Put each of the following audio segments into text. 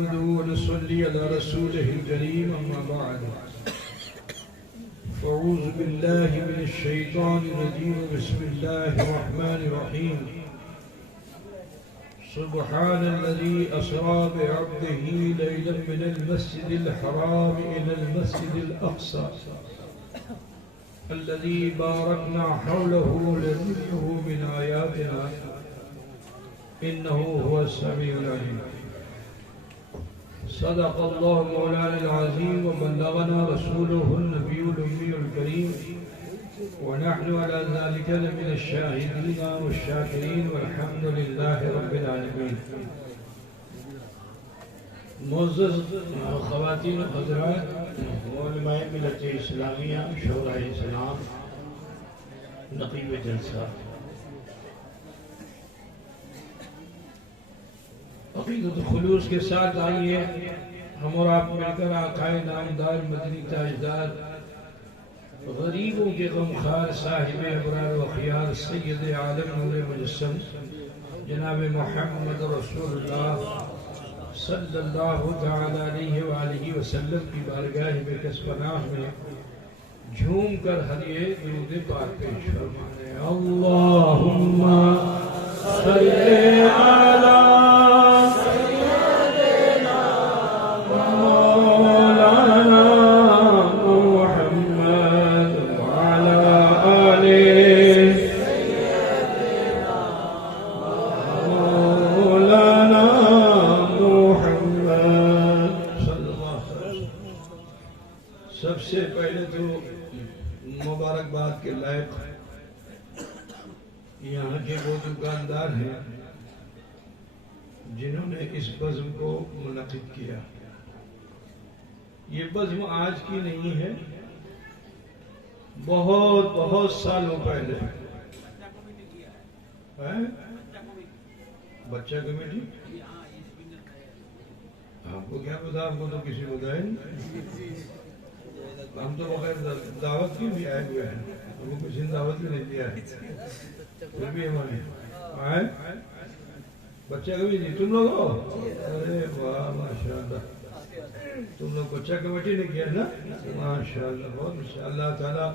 नहमदुहु व नसल्ली अला रसूलिहिल करीम अम्मा बाद अऊज़ु बिल्लाहि मिनश शैतानिर रजीम बिस्मिल्लाहिर रहमानिर रहीम सुब्हानल्लज़ी अस्रा बिअब्दिही लैलन मिनल मस्जिदिल हराम इलल मस्जिदिल अक़सा अल्लज़ी बारकना हौलहु लिनुरियहु मिन आयातिना इन्नहु हुवस समीउल अलीम। सदक़ल्लाहु मौलाना अज़ीम व बल्लगना रसूलुहुन नबियुल उम्मीयुल करीम व नहनु अला ज़ालिका लमिनश शाहिदीन व शाकिरीन वल्हम्दुलिल्लाहि रब्बिल आलमीन। मुअज़्ज़ज़ ख़वातीन व हज़रात, उलमाए मिल्लत इस्लामिया, शोराए इस्लाम, नक़ीब जलसा, अक़ीदत खुलूस के साथ आइए हम और आप मिलकर आक़ाए नामदार मदनी ताजदार गरीबों के गमखार साहिब अबरार व ख़ियार सय्यद आलम नूर मुजस्सम जनाब मोहम्मद रसूलुल्लाह सल्लल्लाहु तआला अलैहि व आलिहि वसल्लम की बारगाह में कसपनाह में झूम कर हदिये दुरूद पाक पेश फरमाएं। अल्लाहुम्मा सल्ली अला सबसे पहले तो मुबारकबाद के लायक यहाँ के वो दुकानदार हैं जिन्होंने इस बज़्म को मुनक़िद किया। ये बज़्म आज की नहीं है, बहुत बहुत सालों पहले है। बच्चा कमेटी आपको क्या पता, आपको तो किसी को बताया नहीं। हम तो बगैर दावत के भी आए हुए हैं, हमको किसी ने दावत भी नहीं दिया है, फिर भी हमारे आए। बच्चा कभी नहीं तुम लोग हो? अरे वाह माशाअल्लाह, तुम लोग बच्चा कमेटी ने किया ना, माशाअल्लाह। बहुत अच्छा। अल्लाह ताला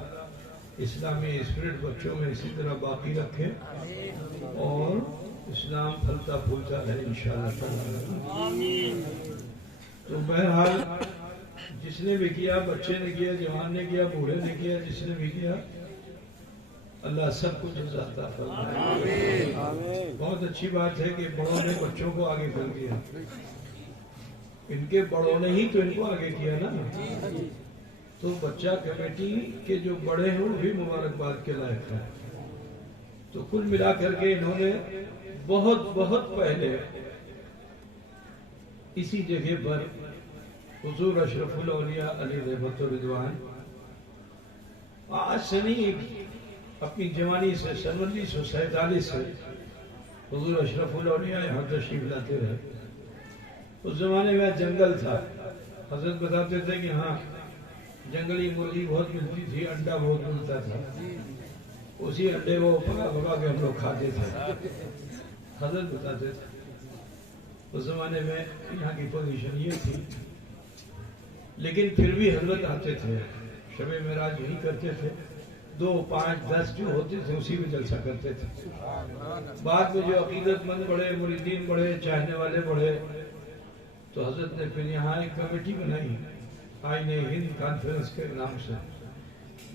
इस्लामी स्पिरिट बच्चों में इसी तरह बाकी रखे और इस्लाम फलता फूलता है इंशाअल्लाह ताला। तो बहरहाल जिसने भी किया, बच्चे ने किया, जवान ने किया, बूढ़े ने किया, जिसने भी किया, अल्लाह सब कुछ अता फरमाए। बहुत अच्छी बात है कि बड़ों ने बच्चों को आगे कर दिया। इनके बड़ों ने ही तो इनको आगे किया ना। तो बच्चा कमेटी के जो बड़े हैं वो भी मुबारकबाद के लायक है। तो कुल मिला करके इन्होंने बहुत बहुत पहले इसी जगह पर हुजूर अशरफुल औलिया अली रहमतुर रिज़वान आज से नहीं, अपनी जवानी से 1947 से हुजूर अशरफुल औलिया यहाँ तशरीफ लाते रहे। उस जमाने में जंगल था। हजरत बताते थे कि हाँ जंगली मुर्गी बहुत मिलती थी, अंडा बहुत मिलता था, उसी अंडे को पका पका के हम लोग खाते थे। हजरत बताते थे उस जमाने में यहाँ की पोजीशन ये थी। लेकिन फिर भी हजरत आते थे, शबे मेराज यही करते थे, 2, 5, 10 जो होते थे उसी में जलसा करते थे। बाद में जो अकीदतमंद बढ़े, मुरीदीन बढ़े, चाहने वाले बढ़े, तो हजरत ने फिर यहाँ एक कमेटी बनाई आईने हिंद कॉन्फ्रेंस के नाम से,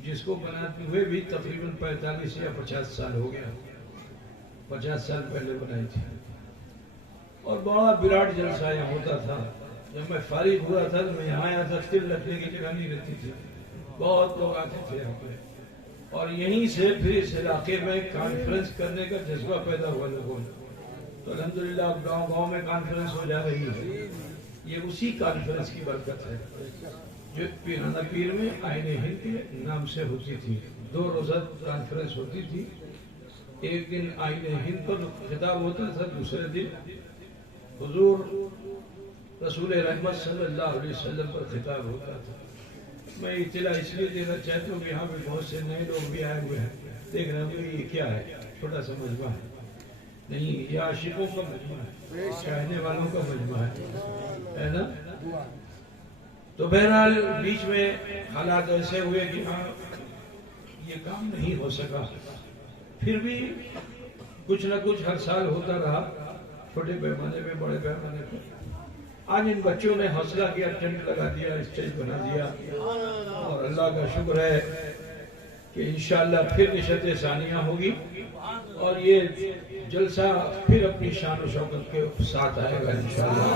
जिसको बनाते हुए भी तकरीबन 45 या 50 साल हो गया। 50 साल पहले बनाई थी और बड़ा विराट जलसा यहाँ होता था। जब मैं फारिग हुआ था तो मैं यहाँ आया था, तिल रखने की जगह नहीं रहती थी, बहुत लोग आते थे यहाँ पे। और यहीं से फिर इस इलाके में कॉन्फ्रेंस करने का जज्बा पैदा हुआ लोगों में। तो अल्हम्दुलिल्लाह अब गाँव-गाँव में कॉन्फ्रेंस हो जा रही है। ये उसी कॉन्फ्रेंस की बरकत है जो पीराना पीर में आईने हिंद के नाम से होती थी। 2 रोज़ा कॉन्फ्रेंस होती थी। एक दिन आईने हिंद पर खिताब होता था, दूसरे दिन हुजूर रसूल रहमत सल्लल्लाहु अलैहि वसल्लम पर खिताब होता था। मैं इत्तला इसलिए देना चाहता हूँ कि यहाँ पे बहुत से नए लोग भी आए हुए हैं। देख रहे हो ये क्या है, छोटा सा मजमा है नहीं, ये आशिकों का मजमा है, चाहने वालों का मजमा है। तो बहरहाल बीच में हालात ऐसे हुए कि हाँ ये काम नहीं हो सका। फिर भी कुछ न कुछ हर साल होता रहा, छोटे पैमाने में बड़े पैमाने पर। आज इन बच्चों ने हौसला किया, टेंट लगा दिया, स्टेज बना दिया, और अल्लाह का शुक्र है कि इंशाअल्लाह फिर निशत सानिया होगी और ये जलसा फिर अपनी शान और शौकत के साथ आएगा इंशाअल्लाह।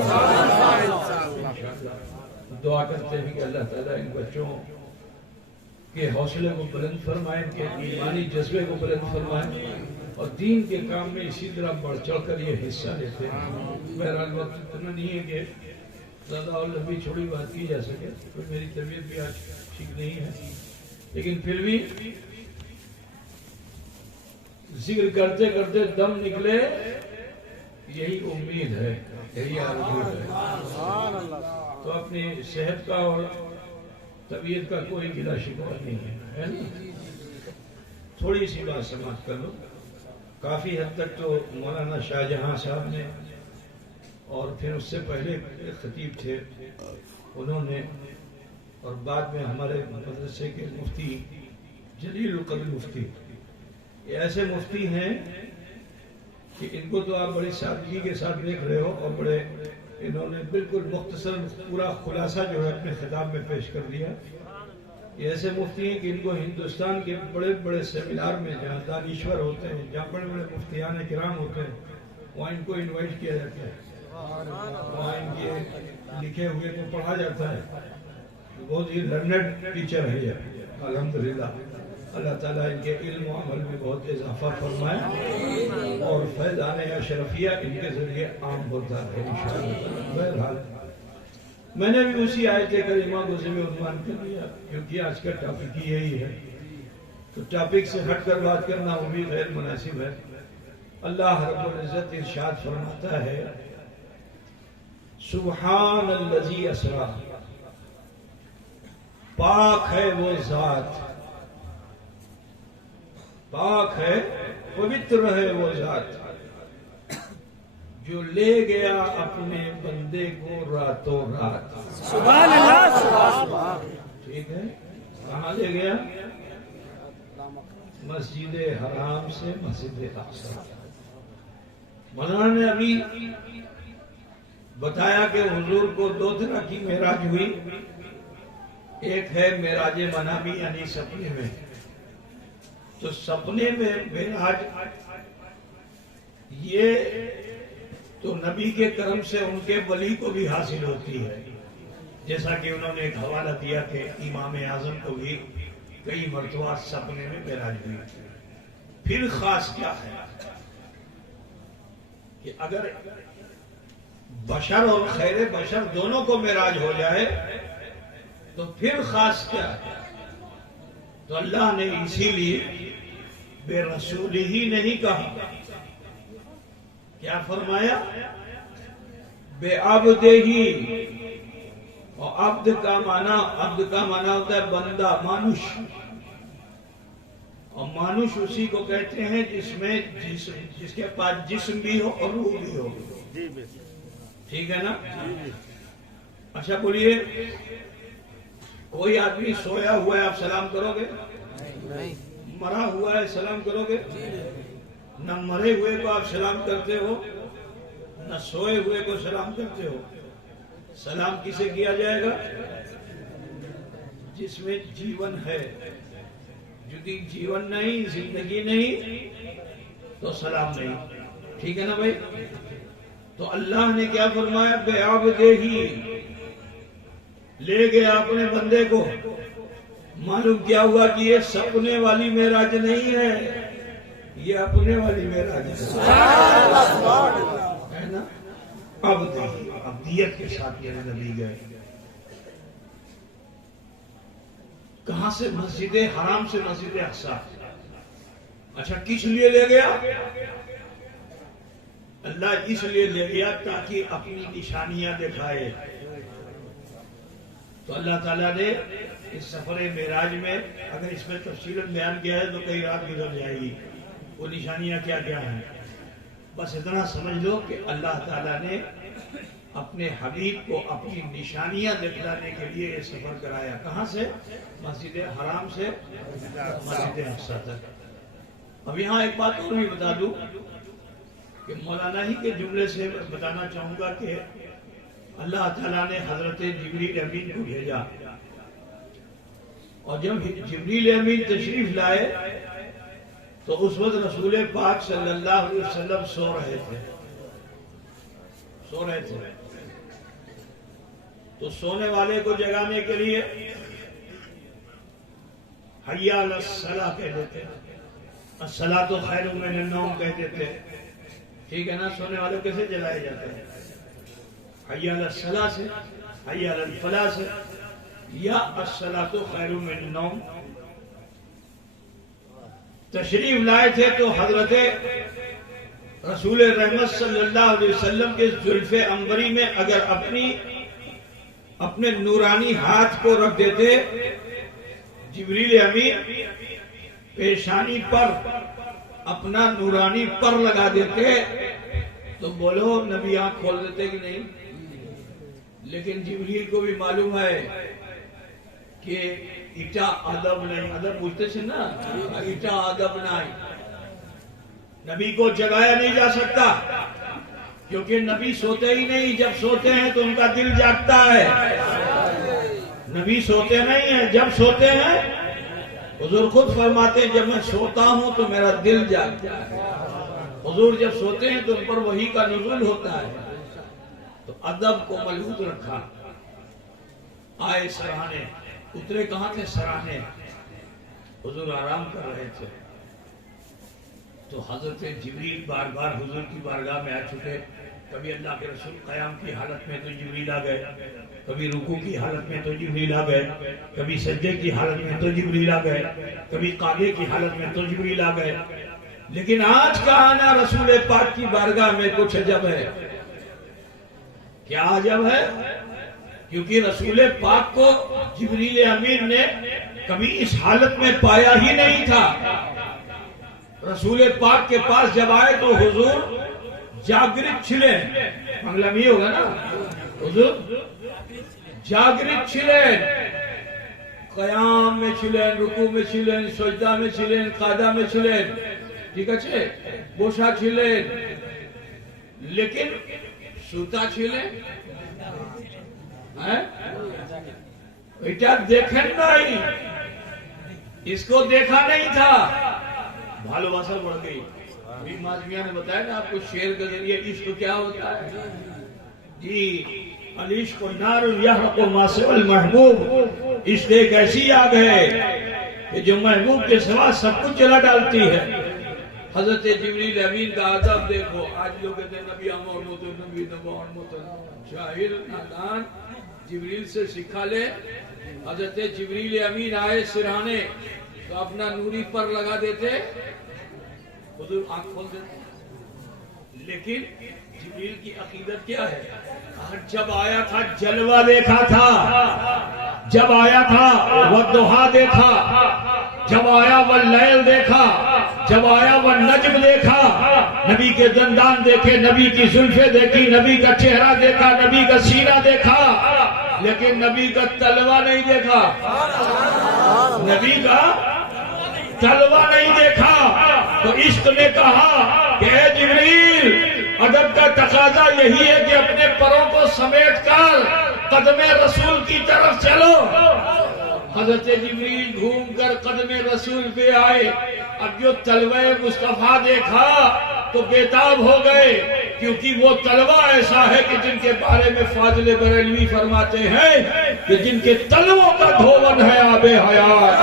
दुआ करते हैं कि अल्लाह ताला इन बच्चों के हौसले को बुलंद फरमाए, इनके ईमानी जज्बे को बुलंद फरमाए और दीन के काम में इसी तरह बढ़ चढ़ कर ये हिस्सा लेते हैं। बहरहाल वक्त इतना नहीं है कि ज़्यादा और लंबी छोड़ी बात की जा सके, तो मेरी तबीयत भी आज ठीक नहीं है, लेकिन फिर भी जिक्र करते करते दम निकले, यही उम्मीद है, यही आरज़ू है। तो अपनी सेहत का और तबीयत का कोई गिला शिकवा नहीं है ना। थोड़ी सी बात समाप्त कर लो। काफी हद तक तो मौलाना शाहजहां साहब ने और फिर उससे पहले खतीब थे उन्होंने, और बाद में हमारे मदरसे के मुफ्ती जलील कदर मुफ्ती, ये ऐसे मुफ्ती हैं कि इनको तो आप बड़ी सादगी के साथ देख रहे हो, और बड़े इन्होंने बिल्कुल मुख्तसर पूरा खुलासा जो है अपने खिताब में पेश कर दिया। ये ऐसे मुफ्ती हैं कि इनको हिंदुस्तान के बड़े बड़े सेमिनार में, जहाँ दानिश्वर होते हैं, जहाँ बड़े बड़े मुफ्तियान किराम होते हैं, वहाँ इनको इनवाइट किया जाता है, वहाँ इनके लिखे हुए को पढ़ा जाता है। बहुत ही लर्नेड टीचर है ये, अल्हम्दुलिल्लाह। अल्लाह ताला इनके इल्म और अमल में बहुत इजाफा फरमाए और फैज़ान अशरफिया इनके जरिए आम होता है इंशाअल्लाह। बहरहाल मैंने भी उसी आयत करीमा को ज़िम्मे उन्वान कर लिया, क्योंकि आज का टॉपिक ही यही है, तो टॉपिक से हटकर बात करना वो भी गैर मुनासिब है। अल्लाह रब्बुल इज्जत इरशाद फरमाता है, सुब्हानल्लज़ी असरा, पाक है वो जात, पाक है, पवित्र है वो जात जो ले गया अपने बंदे को रातों रात। सुभान अल्लाह, ठीक है। कहाँ ले गया? मस्जिद हराम से मस्जिद अक्सा। मौलाना ने अभी बताया कि हुजूर को दो तरह की मेराज हुई। एक है मेराज मनामी, यानी सपने में। तो सपने में मेराज ये तो नबी के करम से उनके वली को भी हासिल होती है, जैसा कि उन्होंने एक हवाला दिया कि इमाम आजम को भी कई मरतबा सपने में मेराज हुई। फिर खास क्या है कि अगर बशर और खैर बशर दोनों को मेराज हो जाए तो फिर खास क्या है? तो अल्लाह ने इसीलिए बेरसूल ही नहीं कहा, क्या फरमाया? बेअब्द ही। और अब्द का माना होता है बंदा, मानुष। और मानुष उसी को कहते हैं जिसके पास जिस्म भी हो और रूह भी हो। ठीक है ना? अच्छा बोलिए, कोई आदमी सोया हुआ है, आप सलाम करोगे? नहीं। मरा हुआ है, सलाम करोगे? न मरे हुए को आप सलाम करते हो, न सोए हुए को सलाम करते हो। सलाम किसे किया जाएगा? जिसमें जीवन है। यदि जीवन नहीं, जिंदगी नहीं, तो सलाम नहीं। ठीक है ना भाई? तो अल्लाह ने क्या फरमाया? बेअब्दे ही, ले गया अपने बंदे को। मालूम क्या हुआ कि ये सपने वाली मेराज नहीं है, ये अपने वाली मेराज है ना। अब्दियत के साथ मेरे नबी गए। कहां से? मस्जिद हराम से मस्जिद अक्सा। अच्छा, किस लिए ले गया? अल्लाह इसलिए ले गया ताकि अपनी निशानियां दिखाए। तो अल्लाह ताला ने इस सफर मेराज में, अगर इसमें तफसीलन बयान किया है तो कई रात गुजर जाएगी। वो निशानियां क्या क्या हैं, बस इतना समझ लो कि अल्लाह ताला ने अपने हबीब को अपनी निशानियां दिखलाने के लिए ये सफर कराया। कहां से? मस्जिद हराम से मस्जिद अक्सा तक। अब यहाँ एक बात और भी बता दूं कि मौलाना ही के जुमले से बताना चाहूंगा कि अल्लाह ताला ने हजरत जिब्रील अमीन को भेजा और जब जिब्रील अमीन तशरीफ लाए तो उस वक्त रसूल पाक सल्लल्लाहु अलैहि वसल्लम सो रहे थे। तो सोने वाले को जगाने के लिए हय्या अलस सलाह कह देते, अस्सला तो खैरुम मिनन नौम कह देते, ठीक है ना। सोने वाले कैसे जगाए जाते हैं? हय्या अलस सलाह से, हय्या अलल फलाह से, या अस्सला तो खैरुम मिनन नौम। तशरीफ लाए थे तो हजरत रसूल रहमत सल्लल्लाहु अलैहि वसल्लम के जुल्फे अंबरी में अगर अपने नूरानी हाथ को रख देते, जिब्रील अमीन पेशानी पर अपना नूरानी पर लगा देते तो बोलो नबी आंख खोल देते कि नहीं? लेकिन जिब्रील को भी मालूम है कि इटा अदब नहीं, अदब पूछते थे ना, इटा अदब नहीं, नबी को जगाया नहीं जा सकता क्योंकि नबी सोते ही नहीं। जब सोते हैं तो उनका दिल जागता है, नबी सोते नहीं है। जब सोते हैं हुजूर खुद फरमाते हैं जब मैं सोता हूं तो मेरा दिल जागता है। हुजूर जब सोते हैं तो उन पर वही का नुज़ूल होता है। तो अदब को मलहूज रखा। आए सराहने, उतरे कहां थे? सराहने। हुजूर आराम कर रहे थे तो हजरत जिब्रील बार बार हुजूर की बारगाह में आ चुके। कभी अल्लाह के रसूल क़याम की हालत में तो जिब्रील आ गए, कभी रुकू की हालत में तो जिब्रील आ गए, कभी सज्दे की हालत में तो जिब्रील आ गए, कभी काबे की हालत में तो जिब्रील आ गए। लेकिन आज का आना रसूल पाक की बारगाह में कुछ अजब है। क्या अजब है? क्योंकि रसूल पाक को जिब्रील अमीन ने कभी इस हालत में पाया ही नहीं था। रसूल पाक के पास जब आए तो हुजूर जागृत छिले, बांग्ला में होगा ना, हुजूर जागृत छिले, कयाम में छिलें, रुकू में छिलें, सजदा में छिलें, कादा में छिलें, ठीक है, बोशा छिलें, लेकिन सूता छिलें बेटा देखे नहीं, इसको देखा नहीं था। भालोबासा बढ़ गई। माजमिया ने बताया ना आपको शेर के जरिए इश्क क्या होता है जी। अलिश्क नार यहरक़ु मा सिवल महबूब, इश्क एक ऐसी आग है कि जो महबूब के सिवा सब कुछ जला डालती है। हजरत जिब्रील अमीन का अदब देखो। आज लोग कहते हैं नबी नबी शाहिर नादान, जिब्रील से सिखा ले। हजरत जिब्रील अमीन आए सिरहाने तो अपना नूरी पर लगा देते, हुजूर आंख खोल देते। लेकिन जिब्रील की अकीदत क्या है? जब आया था जलवा देखा था, जब आया था वद्दुहा देखा, जब आया वह लैल देखा, जब आया वह नज्म देखा, नबी के दंदान देखे, नबी की जुल्फे देखी, नबी का चेहरा देखा, नबी का सीना देखा, लेकिन नबी का तलवा नहीं देखा, नबी का तलवा नहीं देखा। तो इश्क ने कहा कि ए जिब्रील, अदब का तकाजा यही है कि अपने परों को समेट कर कदमे रसूल की तरफ चलो। हजरत जिब्रील घूमकर कदमे रसूल पे आए। अब जो तलवे मुस्तफा देखा तो बेताब हो गए, क्योंकि वो तलवा ऐसा है कि जिनके बारे में फाजिल बरेलवी फरमाते हैं कि जिनके तलवों का धोवन है आबे हयात,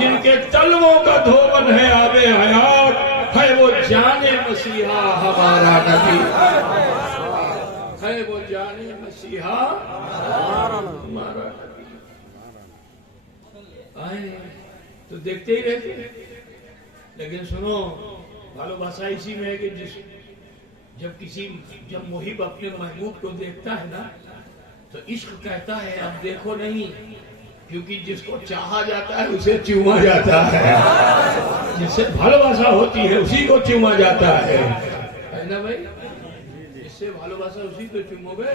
जिनके तलवों का धोवन है आबे हयात, है वो जाने मसीहा हमारा नबी, है वो जाने मसीहा हमारा नबी। आए तो देखते ही रहते। लेकिन सुनो, भालोबासा इसी में है कि जब मुहिब अपने महबूब को देखता है ना तो इश्क कहता है अब देखो नहीं, क्योंकि जिसको चाहा जाता है उसे चूमा जाता है, जिससे भालोबासा होती है उसी को चूमा जाता है ना भाई। जिससे भालो ভালোবাসা उसी को चूमोगे,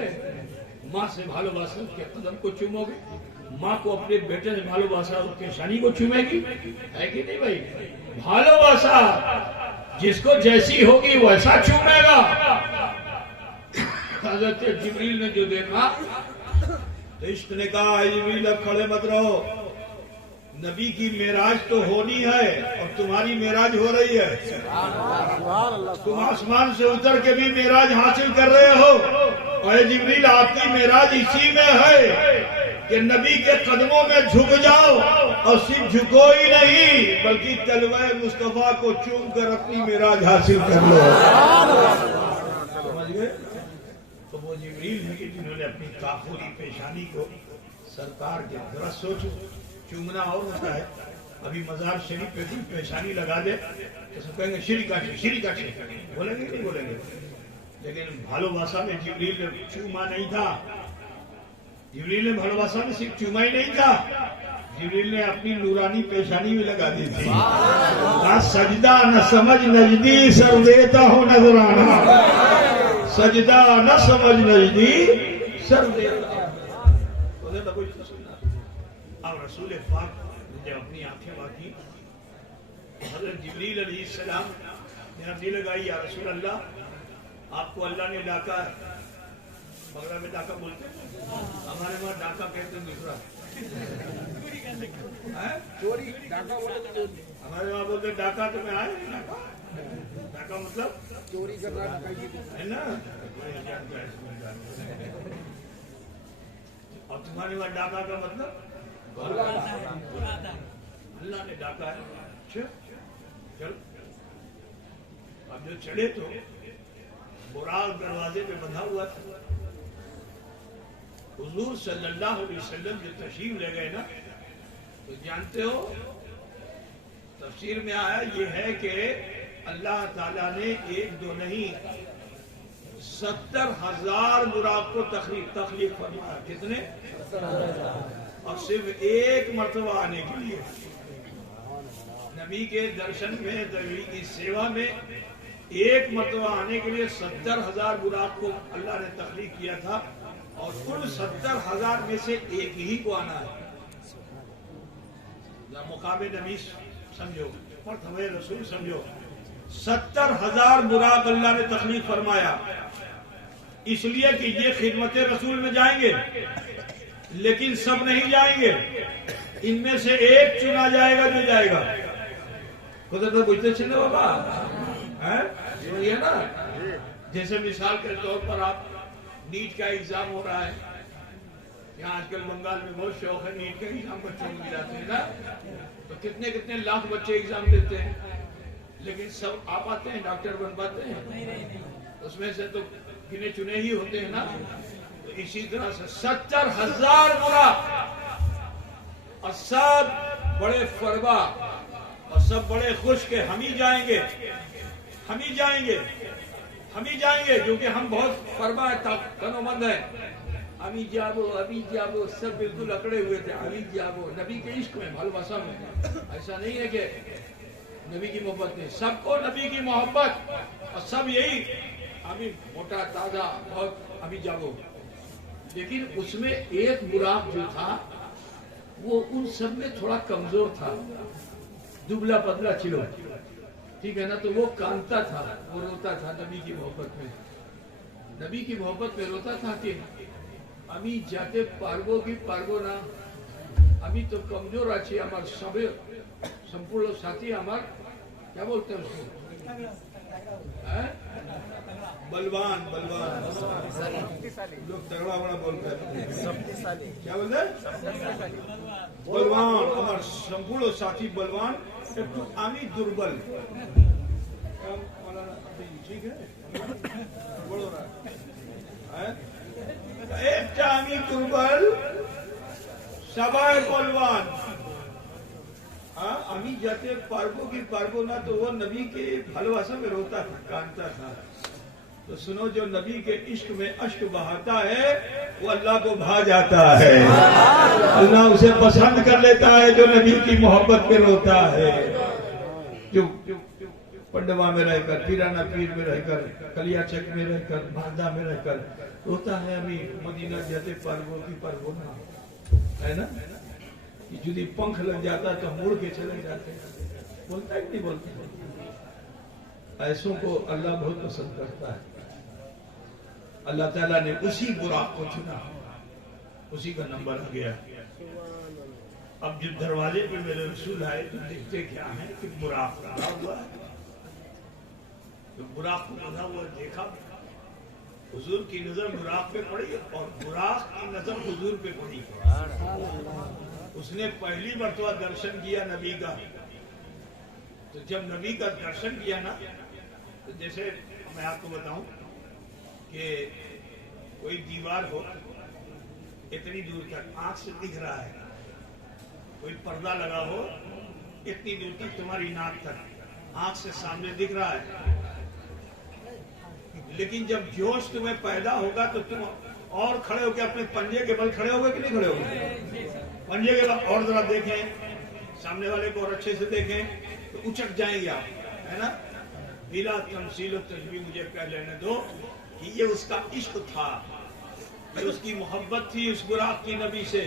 माँ से भालोबासा उसके कदम को चूमोगे, माँ को अपने बेटे से भालोबासा उसके शनि को चूमेगी, है कि नहीं भाई? भालोबासा जिसको जैसी होगी वैसा चूमेगा। हजरत जिब्रील ने जो देखा तो इश्क ने कहा, जिब्रील अब खड़े मत रहो, नबी की मेराज तो होनी है और तुम्हारी मेराज हो रही है। तुम आसमान से उतर के भी मेराज हासिल कर रहे हो, और जिब्रील आपकी मेराज इसी में है कि नबी के कदमों में झुक जाओ, और सिर्फ झुको ही नहीं बल्कि तलवाए मुस्तफा को चूम कर अपनी मेराज हासिल कर लो। समझ गए? तो वो जिब्रील है कि जिन्होंने अपनी काफूरी पेशानी को सरकार के जरा सोचो, चूमना और होता है। अभी मजार शरीफ पे कोई पेशानी लगा दे तो सब कहेंगे श्री काटे, बोलेंगे नहीं बोलेंगे? लेकिन भालोबासा में जिब्रील ने चूमा नहीं था। जिब्रील ने भालोबासा में सिर्फ चूमा ही नहीं था, जिब्रील ने अपनी नूरानी पेशानी भी लगा दी थी। ना सजदा न समझ नजदी सर देता हूँ नजराना, सजदा न समझ नजदी सर देता। अब रसूल पाक ने अपनी आंखें बाकी, हज़रत जिब्रील अलैहिस्सलाम मेरा दिल लगाई, या रसूल अल्लाह आपको अल्लाह ने डाका है। बगला में डाका बोलते हैं, हमारे वहाँ डाका कहते हैं दूसरा, चोरी डाका बोलते, हमारे वहाँ बोलते डाका। तो मैं आया डाका, डाका मतलब चोरी करना है ना। और तुम्हारे वहाँ डाका का मतलब अल्लाह ने डाका है। चल अब जो चढ़े तो बुराक दरवाजे पे बंधा हुआ था। हुजूर सल्लल्लाहु अलैहि वसल्लम जब तशरीफ ले गए ना, तो जानते हो तफसीर में आया ये है कि अल्लाह ताला ने एक दो नहीं 70,000 बुराक को तखलीफ फरमाया। कितने? और सिर्फ एक मर्तबा आने के लिए, नबी के दर्शन में, नबी की सेवा में एक मर्तबा आने के लिए 70,000 बुराक को अल्लाह ने तखलीक किया था। और कुल 70,000 में से एक ही को आना है। मुकाबे नबी समझो, मर्तबे रसूल समझो। 70,000 बुराक अल्लाह ने तखलीक फरमाया, इसलिए कि ये खिदमत रसूल में जाएंगे, लेकिन सब नहीं जाएंगे। इनमें से एक चुना जाएगा जो जाएगा। खुद तो बुझते चले बाबा है ये ना। जैसे मिसाल के तौर पर आप नीट का एग्जाम हो रहा है, यहाँ आजकल बंगाल में बहुत शौक है नीट के एग्जाम बच्चों को जाते हैं ना, तो कितने कितने लाख बच्चे एग्जाम देते हैं, लेकिन सब आ पाते हैं, डॉक्टर बन पाते हैं? उसमें से तो गिने चुने ही होते हैं ना। तो इसी तरह से 70,000 बुराक, और सब बड़े फरबा और सब बड़े खुश के हम ही जाएंगे, हम ही जाएंगे, हम ही जाएंगे, क्योंकि हम बहुत फरबा तनोमंद है। अभी जाबो सब बिल्कुल अकड़े हुए थे। अभी जाबो नबी के इश्क में, भालोबासा में। ऐसा नहीं है कि नबी की मोहब्बत में, सबको नबी की मोहब्बत, और सब यही अभी मोटा ताजा बहुत अभी जाबो। लेकिन उसमें एक बुराक जो था वो उन सब में थोड़ा कमजोर था, दुबला पतला चिलो, ठीक है ना। तो वो कांता था, वो रोता था नबी की मोहब्बत में, नबी की मोहब्बत में रोता था कि अभी जाते पारबो की पारबो ना, अभी तो कमजोर अच्छी हमारे सब संपूर्ण साथी हमार क्या बोलते हैं उसको, बलवान लोग तगड़ा बड़ा बोलते हैं, क्या बोलते हैं? बलवान हमार संपूर्ण साथी बलवान, आमी दुर्बल। ठीक है, बोलो ना। एक आमी दुर्बल, सबाए बलवान। अमी जाते पारबो ना, तो वो नबी के भालोबासा में रोता था, कांता था। तो सुनो, जो नबी के इश्क में अश्क बहाता है वो अल्लाह को भा जाता है। अल्लाह उसे पसंद कर लेता है जो नबी की मोहब्बत में रोता है। जो पंडवा में रहकर, पीराना पीर में रहकर, कलियाचक में रहकर, बांदा में रहकर रोता है अभी मदीना जाते पर्वों की पर्वों ना, है ना, कि यदि पंख लग जाता तो मुड़ के चले जाते। बोलता है कि नहीं बोलता? ऐसों को अल्लाह बहुत पसंद करता है। अल्लाह ताला ने उसी बुराक को चुना, उसी का नंबर आ गया। अब जब दरवाजे पे मेरे रसूल आए तो देखते क्या है कि बुराक लगा हुआ है। तो बुराक को लगा हुआ देखा, हुजूर की नजर बुराक पे पड़ी और बुराक की नजर हुजूर पे पड़ी। उसने पहली मर्तबा दर्शन किया नबी का। तो जब नबी का दर्शन किया ना, तो जैसे मैं आपको बताऊं कि कोई दीवार हो इतनी दूर तक आंख से दिख रहा है, कोई पर्दा लगा हो इतनी दूर तक तुम्हारी नाक तक आंख से सामने दिख रहा है, लेकिन जब जोश तुम्हें पैदा होगा तो तुम और खड़े होकर अपने पंजे के बल खड़े होगे कि नहीं खड़े होगे? पंजे के बल और जरा देखें, सामने वाले को और अच्छे से देखें तो उचक जाएंगे आप, है ना। बिला तमसील तस्बीह मुझे कह लेने दो कि ये उसका इश्क था, ये उसकी मोहब्बत थी उस बुराक की नबी से,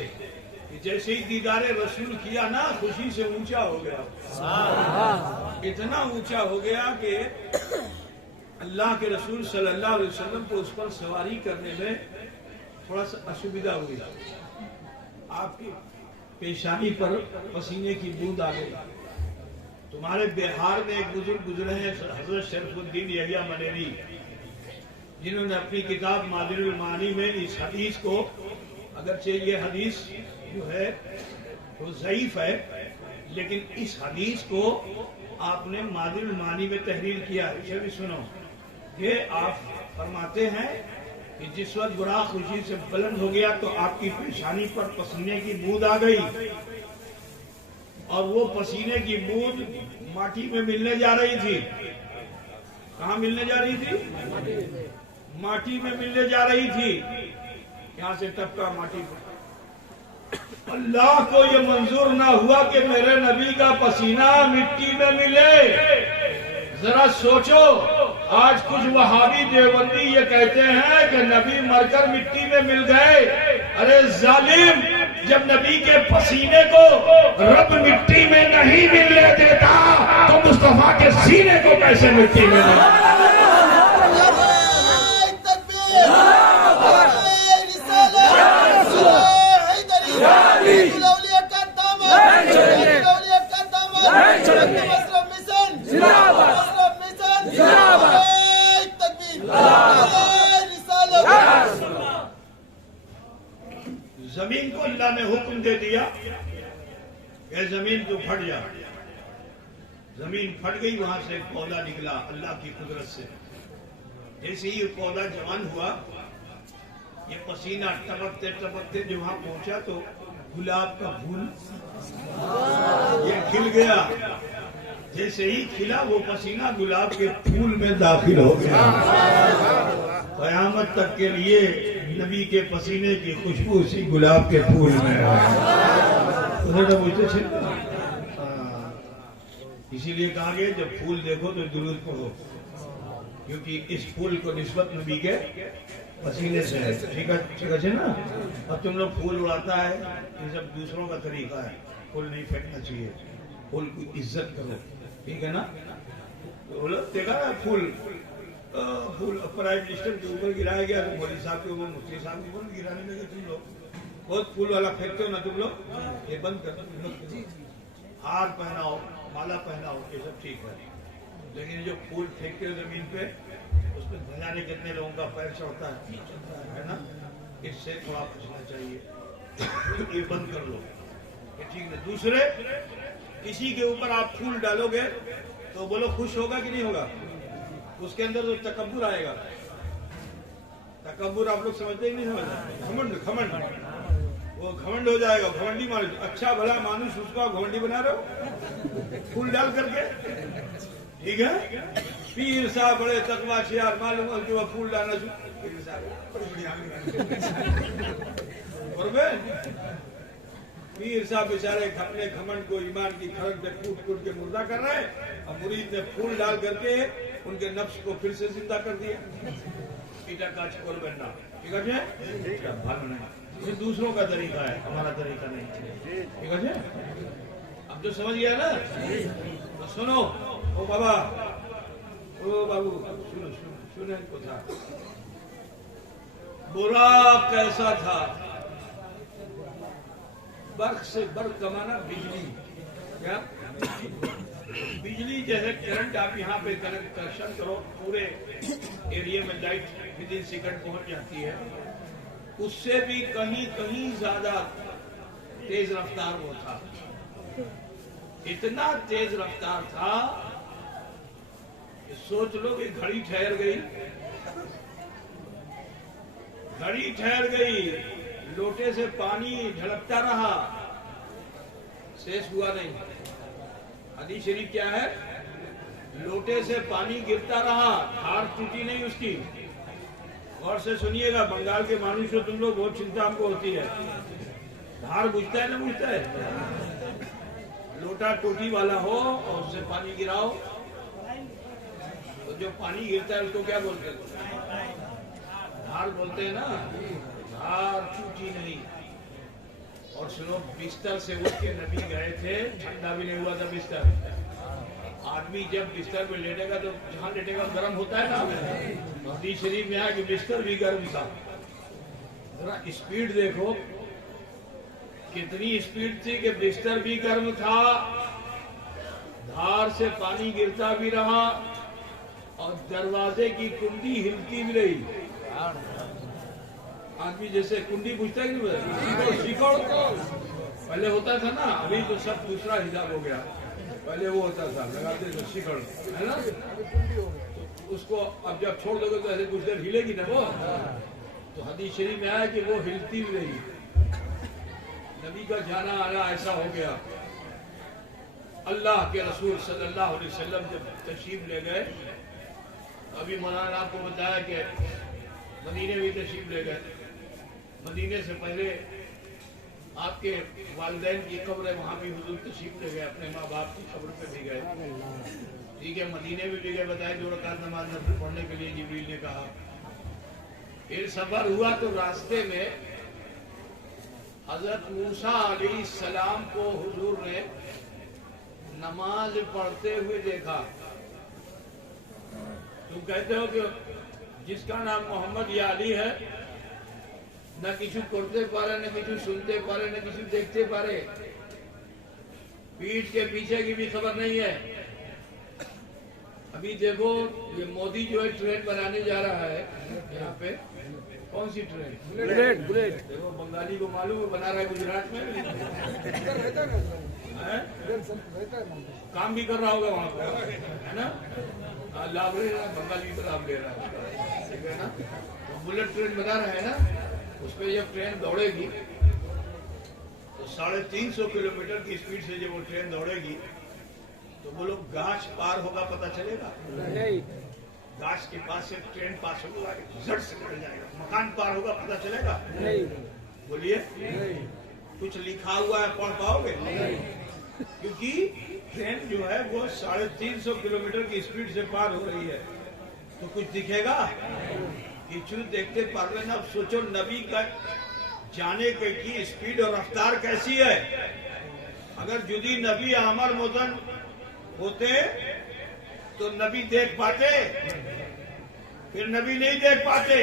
कि जैसे ही दीदारे रसूल किया ना खुशी से ऊंचा हो गया, इतना ऊंचा हो गया कि अल्लाह के रसूल सल्लल्लाहु अलैहि वसल्लम को उस पर सवारी करने में थोड़ा सा असुविधा हुई। आपकी पेशानी पर पसीने की बूंद आ गई। तुम्हारे बिहार में एक बुजुर्ग गुजरे हैं हजरत शरफुद्दीन यहिया मनेरी, जिन्होंने अपनी किताब मादिरुल मानी में इस हदीस को, अगरचे ये हदीस जो है वो ज़ईफ है, लेकिन इस हदीस को आपने मादिरुल मानी में तहरीर किया है। इसे भी सुनो। ये आप फरमाते हैं कि जिस वक्त बुराक खुशी से बुलंद हो गया तो आपकी पेशानी पर पसीने की बूंद आ गई, और वो पसीने की बूंद माटी में मिलने जा रही थी। कहाँ मिलने जा रही थी? माटी में मिलने जा रही थी। यहाँ से टपका माटी पर। अल्लाह को ये मंजूर ना हुआ कि मेरे नबी का पसीना मिट्टी में मिले। जरा सोचो, आज कुछ वहाबी देवबंदी ये कहते हैं कि नबी मरकर मिट्टी में मिल गए। अरे जालिम, जब नबी के पसीने को रब मिट्टी में नहीं मिलने देता तो मुस्तफा के सीने को कैसे मिट्टी में मिले? जमीन को अल्लाह ने हुक्म दे दिया कि जमीन तो फट जा। जमीन फट गई, वहां से एक पौधा निकला अल्लाह की कुदरत से। जैसे ही पौधा जवान हुआ, ये पसीना टपकते टपकते जो वहां पहुंचा तो गुलाब का फूल ये खिल गया। जैसे ही खिला वो पसीना गुलाब के फूल में दाखिल हो गया। कयामत तक के लिए नबी के पसीने की खुशबू उसी गुलाब के फूल में है। इसीलिए कहा गया जब फूल देखो तो दुरूद पढ़ो, क्योंकि इस फूल को निस्बत नबी के पसीने से है। ठीक है ना। अब तुम लोग फूल उड़ाता है, ये सब दूसरों का तरीका है। फूल नहीं फेंकना चाहिए, फूल की इज्जत करो, ठीक है ना। तो देखा ना फूल प्राइम मिनिस्टर के ऊपर गिराया गया तो मोदी साहब के ऊपर, मुफ्ती साहब के ऊपर गिराने लगे। तुम लोग बहुत फूल वाला फेंकते हो ना, तुम लोग ये बंद कर। हार पहनाओ, माला पहनाओ, ये सब ठीक है, लेकिन जो फूल फेंकते हो जमीन पे उसमें भजाने कितने लोगों का पैर चढ़ता है ना। इससे थोड़ा बचना चाहिए, ये बंद कर लो, ठीक है। दूसरे, किसी के ऊपर आप फूल डालोगे तो बोलो खुश होगा कि नहीं होगा? उसके अंदर तो तकब्बुर आएगा। तकब्बुर आप लोग समझते ही नहीं समझते? घमंड वो घमंड हो जाएगा, घमंडी मानुष। अच्छा भला मानुष, उसको आप घमंडी बना रहे हो फूल डाल करके, ठीक है। पीर साहब बड़े तकवा शियार, मालूम है कि वह फूल डालना पीर साहब बेचारे अपने घमंड को ईमान की खड़क पे कूट कूट के मुर्दा कर रहे हैं, और मुरीद ने फूल डाल करके उनके नफ्स को फिर से जिंदा कर दिया। এটা কাজ করবেন না, ঠিক আছে? এটা ভালো না, ये दूसरों का तरीका है, हमारा तरीका नहीं है, ठीक है? अब तो समझ गया ना? तो सुनो, ओ बाबा, ओ बाबू, सुनो सुनो सुनो इनको था। बुरा कैसा था? बर्क से बर्क कमाना बिजली, क्या बिजली जैसे करंट आप यहाँ पे कनेक्शन करो, पूरे एरिया में लाइट विद इन सेकंड पहुंच जाती है, उससे भी कहीं कहीं ज्यादा तेज रफ्तार वो था। इतना तेज रफ्तार था कि सोच लो कि घड़ी ठहर गई, घड़ी ठहर गई, लोटे से पानी ढलकता रहा, शेष हुआ नहीं। हदीस शरीफ क्या है? लोटे से पानी गिरता रहा, धार टूटी नहीं उसकी। गौर से सुनिएगा, बंगाल के मानुष हो तुम लोग, बहुत चिंता हमको होती है। धार बुझता है ना बुझता है? लोटा टोटी वाला हो और उससे पानी गिराओ, तो जो पानी गिरता है उसको क्या बोलते हैं? धार बोलते हैं ना। धार टूटी नहीं। और सुनो, बिस्तर से उठ के नबी गए थे, ठंडा भी नहीं हुआ था बिस्तर। आदमी जब बिस्तर में लेटेगा तो जहाँ लेटेगा गर्म होता है ना, हदीस शरीफ में है कि बिस्तर भी गर्म था। जरा स्पीड देखो, कितनी स्पीड थी कि बिस्तर भी गर्म था, धार से पानी गिरता भी रहा, और दरवाजे की कुंडी हिलती भी रही। आदमी जैसे कुंडी पूछता है कि शिकड़ पहले होता था ना, अभी तो सब दूसरा हिसाब हो गया। पहले वो होता था, लगाते थे शिकड़, है ना? तो उसको अब जब छोड़ दोगे तो ऐसे कुछ देर हिलेगी ना वो। तो हदीस शरीफ में आया कि वो हिलती भी रही। नबी का जाना आना ऐसा हो गया। अल्लाह के रसूल सल्लल्लाहु अलैहि वसल्लम जब तशरीफ ले गए, अभी मौलाना आपको बताया कि मदीने भी तशरीफ ले गए। मदीने से पहले आपके वालिदैन की कब्र है, वहाँ भी हुजूर तशरीफ ले गए, अपने माँ बाप की कब्र पे भी गए, ठीक है? मदीने में भी गए, बताए 2 रकात नमाज नफिल पढ़ने के लिए जिब्रील ने कहा। फिर सफर हुआ तो रास्ते में हजरत मूसा अलैहिस्सलाम को हुजूर ने नमाज पढ़ते हुए देखा। तुम कहते हो कि जिसका नाम मोहम्मद या अली है, न किसी करते पारे, न किसी सुनते पारे, न किसी देखते पारे, पीठ के पीछे की भी खबर नहीं है। अभी देखो, ये मोदी जो है ट्रेन बनाने जा रहा है यहाँ पे। कौन सी ट्रेन? बुलेट। बुलेट देखो, बंगाली को मालूम है, बना रहा है गुजरात में, काम भी कर रहा होगा वहाँ पे, है ना? लाभ ले रहा है, बंगाली का लाभ ले रहा है, ठीक है ना? तो बुलेट ट्रेन बना रहा है ना, उस पर जब ट्रेन दौड़ेगी तो 350 किलोमीटर की स्पीड से जब वो ट्रेन दौड़ेगी तो वो लोग गाछ पार होगा, पता चलेगा नहीं। गाछ के पास से ट्रेन पास होगा, झट से निकल जाएगा। मकान पार होगा, पता चलेगा नहीं। बोलिए, कुछ लिखा हुआ है, पढ़ पाओगे नहीं? क्योंकि ट्रेन जो है वो 350 किलोमीटर की स्पीड से पार हो रही है, तो कुछ दिखेगा? किचू देखते पार ना। अब सोचो, नबी का जाने की स्पीड और रफ्तार कैसी है। अगर जुदी नबी आमर मोदन होते तो नबी देख पाते, फिर नबी नहीं देख पाते।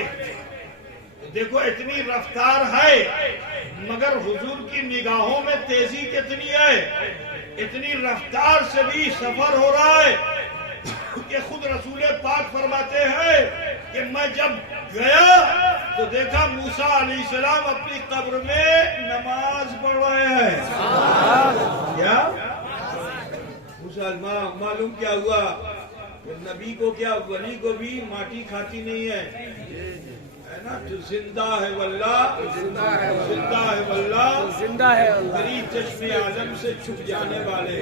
तो देखो, इतनी रफ्तार है, मगर हुजूर की निगाहों में तेजी कितनी है। इतनी रफ्तार से भी सफर हो रहा है कि खुद रसूल पाक फरमाते हैं कि मैं जब गया तो देखा मूसा अलैहिस्सलाम अपनी कब्र में नमाज पढ़ रहे हैं। क्या मुसलमान मालूम क्या हुआ? नबी को क्या, वली को भी माटी खाती नहीं है, है ना? जो जिंदा है वल्लाह, जिंदा है वल्लाह, जिंदा है गरीब चश्मे आलम से छुप जाने वाले।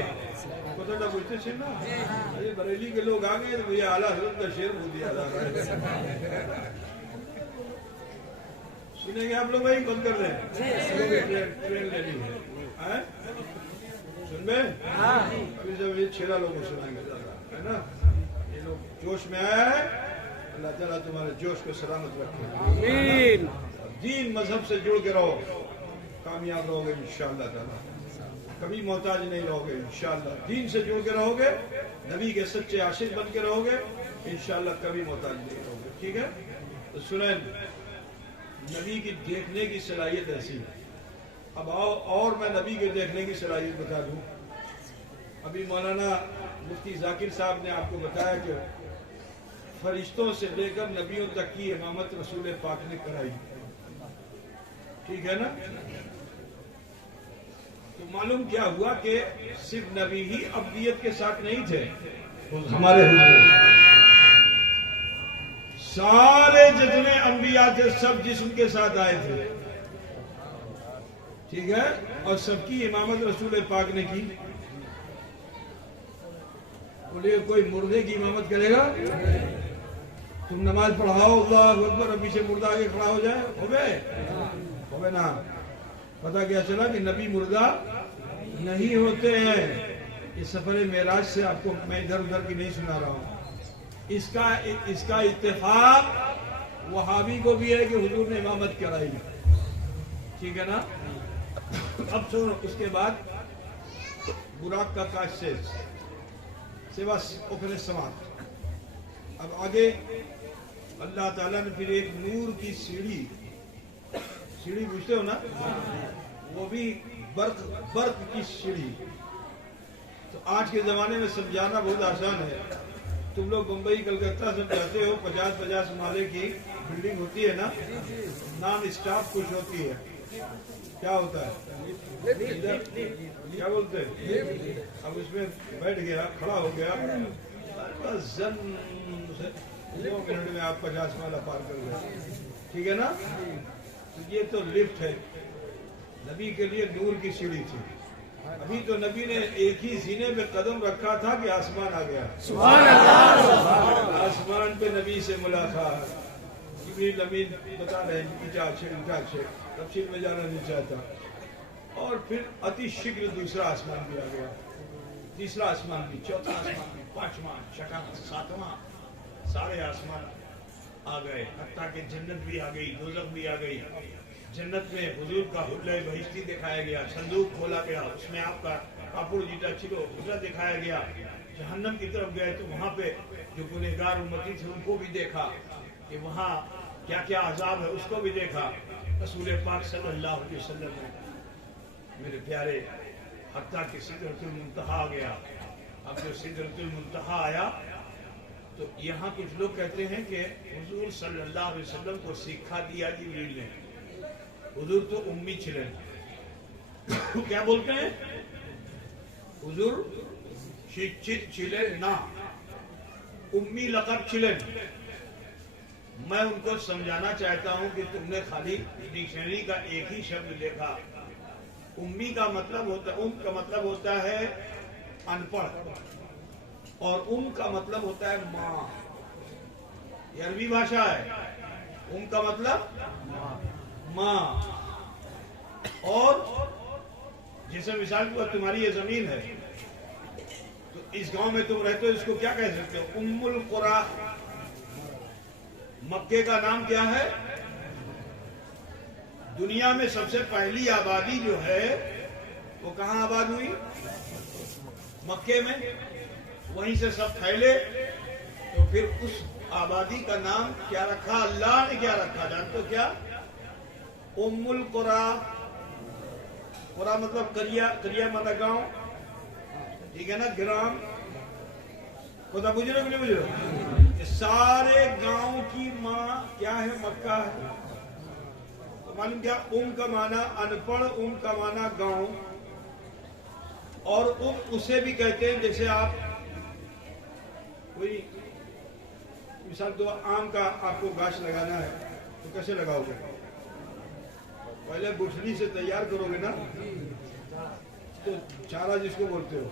पता पूछते थे ना, अरे बरेली के लोग आ गए तो भैया आला हज़रत का शेर बोल दिया था। सुनेंगे आप लोग? भाई बंद कर रहे हैं, ट्रेन लेनी है। सुन में अभी जब ये 6 लोगों को सुनाएंगे है ना, ये लोग जोश में आया है, अल्लाह ताला तुम्हारे जोश को सलामत रखे। आमीन। दीन मजहब से जुड़ के रहो, कामयाब रहोगे इंशाअल्लाह ताला, कभी मोहताज नहीं रहोगे इंशाअल्लाह। दीन से जुड़ के रहोगे, नबी के सच्चे आशिक बन के रहोगे इंशाअल्लाह, कभी मोहताज नहीं रहोगे। ठीक है, तो सुने, नबी की देखने की सलाहियत ऐसी है। अब आओ और मैं नबी के देखने की सलाहियत बता दूं। अभी मौलाना मुफ्ती जाकिर साहब ने आपको बताया कि फरिश्तों से लेकर नबियों तक की इमामत रसूल पाक ने कराई, ठीक है ना। तो मालूम क्या हुआ कि सिर्फ नबी ही अब्दियत के साथ नहीं थे, हमारे सारे जितने अंबिया थे सब जिस्म के साथ आए थे, ठीक है, और सबकी इमामत रसूल पाक ने की। बोलिए कोई मुर्दे की इमामत करेगा? तुम नमाज पढ़ाओ अल्लाह अकबर, अभी से मुर्दा आगे खड़ा हो जाए, हो गए ना। पता क्या चला कि नबी मुर्दा नहीं होते हैं। इस सफर मेराज से आपको मैं इधर उधर की नहीं सुना रहा हूँ। इसका इत्तेफाक वहाबी को भी है कि हुजूर ने इमामत कराई, ठीक है ना। अब सुनो, उसके बाद बुराक का काज से बस ओखरे समाप्त। अब आगे अल्लाह ताला ने फिर एक नूर की सीढ़ी पूछते हो ना, वो भी बर्क की सीढ़ी। तो आज के जमाने में समझाना बहुत आसान है। तुम लोग मुंबई कलकत्ता सब जाते हो, 50-50 माले की बिल्डिंग होती है ना, नॉन स्टॉप कुछ होती है, क्या होता है, क्या बोलते हैं। अब उसमें बैठ गया, खड़ा हो गया, बस जन से 2 मिनट में आप 50 माला पार कर गए, ठीक है ना। तो ये तो लिफ्ट है, नबी के लिए नूर की सीढ़ी थी। अभी तो नबी ने एक ही सीने पे कदम रखा था कि आसमान आ गया। सुभान अल्लाह। आसमान पे नबी से मुलाकात, जिब्रील अमीन बता रहे हैं तफसील में जाना नहीं चाहता। और फिर अति शीघ्र दूसरा आसमान भी आ गया, तीसरा आसमान भी, चौथा आसमान भी, 5वां, 6वां, 7वां, सारे आसमान आ गए। हत्ता के जन्नत भी आ गई, दोज़ख भी आ गई। जन्नत में हुजूर का हुल्ले बहिश्ती दिखाया गया, संदूक खोला गया, उसमें आपका कापुड़ जीटा चिलो हुजरा दिखाया गया। जहन्नम की तरफ गए तो वहाँ पे जो गुनहगार उम्मती थे उनको भी देखा कि वहाँ क्या क्या अजाब है, उसको भी देखा। रसूल पाक सल्लल्लाहु अलैहि वसल्लम ने, मेरे प्यारे, हत्ता कि सिदरतुल मुंतहा आ गया। अब जो सिदरतुल मुंतहा आया तो यहाँ कुछ लोग कहते हैं कि हुजूर सल्लल्लाहु अलैहि वसल्लम को सिखा दिया जिब्रील ने। हुजूर तो उम्मी छिलेन, क्या बोलते हैं, हुजूर शिक्षित छिलेन ना, उम्मी लक़ब छिलेन। मैं उनको समझाना चाहता हूं कि तुमने खाली डिक्शनरी का एक ही शब्द देखा। उम्मी का मतलब होता है अनपढ़, और का मतलब होता है माँ। ये अरबी भाषा है। का मतलब माँ। और जैसे मिसाल के बाद तुम्हारी ये जमीन है, तो इस गांव में तुम रहते हो, इसको क्या कह सकते हो, उम्मुल कुरा। मक्के का नाम क्या है? दुनिया में सबसे पहली आबादी जो है वो कहाँ आबाद हुई? मक्के में। वहीं से सब फैले, तो फिर उस आबादी का नाम क्या रखा? अल्लाह ने क्या रखा जानते हो क्या? उम्मुल कुरा। कुरा मतलब करिया, करिया मतलब गांव, ठीक है ना, ग्राम। खुदा बुझो सारे गांव की माँ क्या है? मक्का है। तो मालूम क्या? का माना अनपढ़, का माना गांव, और उसे भी कहते हैं जैसे आप कोई मिसाल तो आम का आपको गाछ लगाना है तो कैसे लगाओगे? पहले गुठली से तैयार करोगे ना, तो चारा जिसको बोलते हो,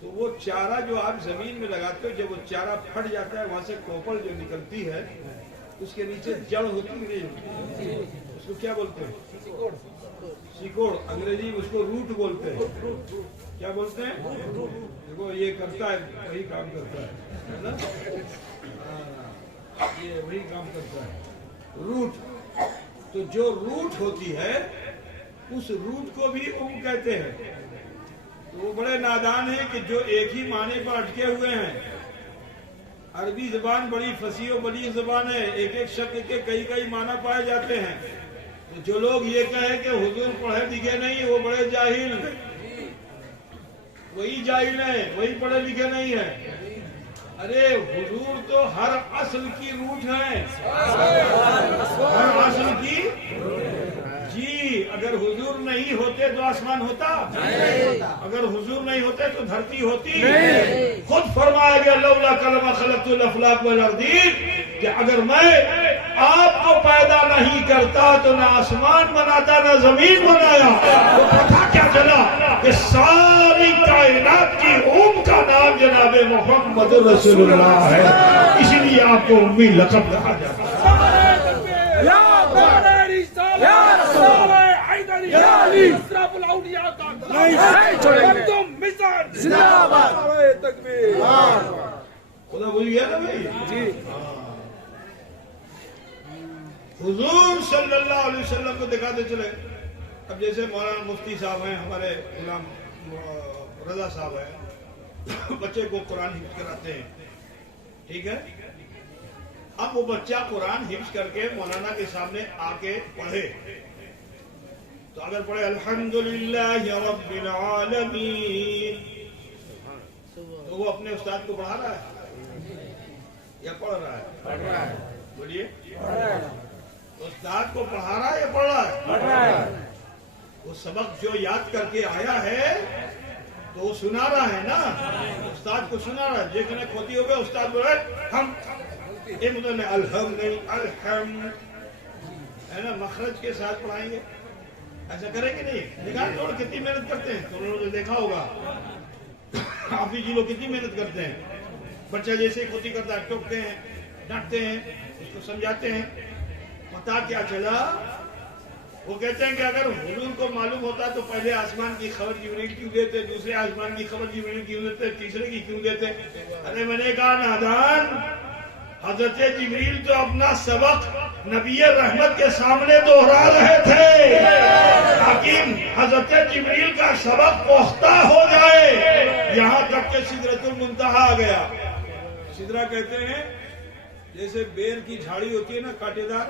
तो वो चारा जो आप जमीन में लगाते हो, जब वो चारा फट जाता है, वहां से कोपल जो निकलती है, उसके नीचे जड़ होती है, उसको क्या बोलते हैं? सिकोड़। अंग्रेजी में उसको रूट बोलते हैं। क्या बोलते हैं? देखो ये करता है, वही काम करता है ना? ये वही काम करता है, रूट। तो जो रूट होती है उस रूट को भी कहते हैं। तो वो बड़े नादान हैं कि जो एक ही माने पर अटके हुए हैं। अरबी जबान बड़ी फसी और बड़ी जबान है, एक एक शब्द के कई कई माना पाए जाते हैं। तो जो लोग ये कहें कि हुजूर पढ़े लिखे नहीं, वो बड़े जाहिल, वही जाहिल है, वही पढ़े लिखे नहीं है। अरे हुजूर तो हर असल की रूट है, हर असल की। जी, अगर हुजूर नहीं होते तो आसमान होता, अगर हुजूर नहीं होते तो धरती होती। खुद फरमाया गया लौला कलमा खलक़तुल अफ़लाक वल अर्दीन, कि अगर मैं आपको पैदा नहीं करता तो ना आसमान बनाता ना जमीन बनाया। तो पता क्या चला कि सारी कायनात की उम्म का नाम जनाब मोहम्मद रसूलुल्लाह है, इसलिए आपको उम्मी लक़ब कहा जाता है। खुदा भूल गया ना भाई जी। हुजूर सल्लल्लाहु अलैहि वसल्लम को दिखाते चले। अब जैसे मौलाना मुफ्ती साहब हैं, हमारे गुलाम रजा साहब हैं, बच्चे को कुरान हिफ्ज कराते हैं, ठीक है। अब वो बच्चा कुरान हिफ्ज करके मौलाना के सामने आके पढ़े, तो अगर पढ़े अल्हम्दुलिल्लाहि रब्बिल आलमीन, तो वो अपने उस्ताद को पढ़ा रहा है या पढ़ रहा है? पढ़ रहा है। बोलिए, उस्ताद को पढ़ा रहा है या पढ़ रहा है? पढ़ रहा है। वो सबक जो याद करके आया है तो वो सुना रहा है ना, उस्ताद को सुना रहा है। देखने खोती हो गया, उस्ताद बोले हम अलहम नहीं, अलहम है ना, मखरज के साथ पढ़ाएंगे। ऐसा करेंगे नहीं? देखा लोग कितनी मेहनत करते हैं, तो उन्होंने देखा होगा आप जी लोग कितनी मेहनत करते हैं। बच्चा जैसे ही खोती करता है टोकते हैं, डांटते हैं, उसको समझाते हैं। पता क्या चला, वो कहते हैं कि अगर हुजूर को मालूम होता तो पहले आसमान की खबर जिब्रील क्यों देते, दूसरे आसमान की खबर जिब्रील क्यों देते, तीसरे की क्यों देते? अरे मैंने कहा नादान, हजरत जिब्रील तो अपना सबक नबी रहमत के सामने दोहरा रहे थे, ताकि हजरत जिब्रील का सबक पुख्ता हो जाए। यहाँ तक के सिदरतुल मुंतहा आ गया। सिदरा कहते हैं जैसे बेर की झाड़ी होती है ना, कांटेदार,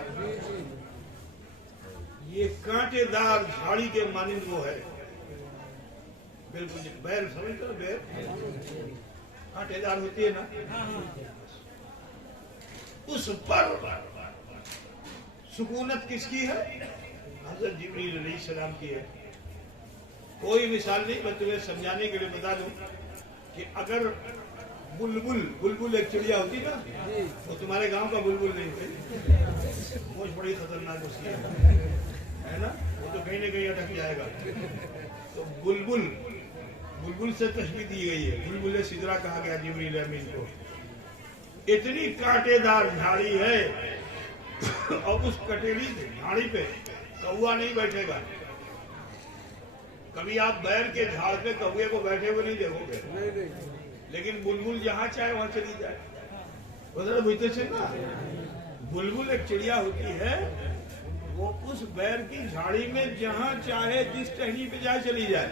ये कांटेदार झाड़ी के मानिंद वो है। बिल्कुल बैर समझते हो, बैर कांटेदार होती है ना, उस पर सुकूनत किसकी है? हज़रत जिब्रील अलैहिस्सलाम की है। कोई मिसाल नहीं, मैं तुम्हें समझाने के लिए बता दूं कि अगर बुलबुल एक चिड़िया होती ना, वो तुम्हारे गांव का बुलबुल नहीं होती, वो बड़ी खतरनाक उसकी है ना, वो तो कहीं ना कहीं अटक जाएगा। तो बुलबुल से तशबीह दी गई है, बुलबुल सिदरा कहा गया जिब्रील अमीन को। इतनी कांटेदार झाड़ी है और उस कटेली झाड़ी पे कौवा नहीं बैठेगा। कभी आप बैर के झाड़ पे कौवे को बैठे हुए नहीं देखोगे, लेकिन बुलबुल जहाँ चाहे वहां चली जाए। उधर बुझते से ना, बुलबुल एक चिड़िया होती है, वो उस बैर की झाड़ी में जहाँ चाहे जिस टहनी पे जाए चली जाए,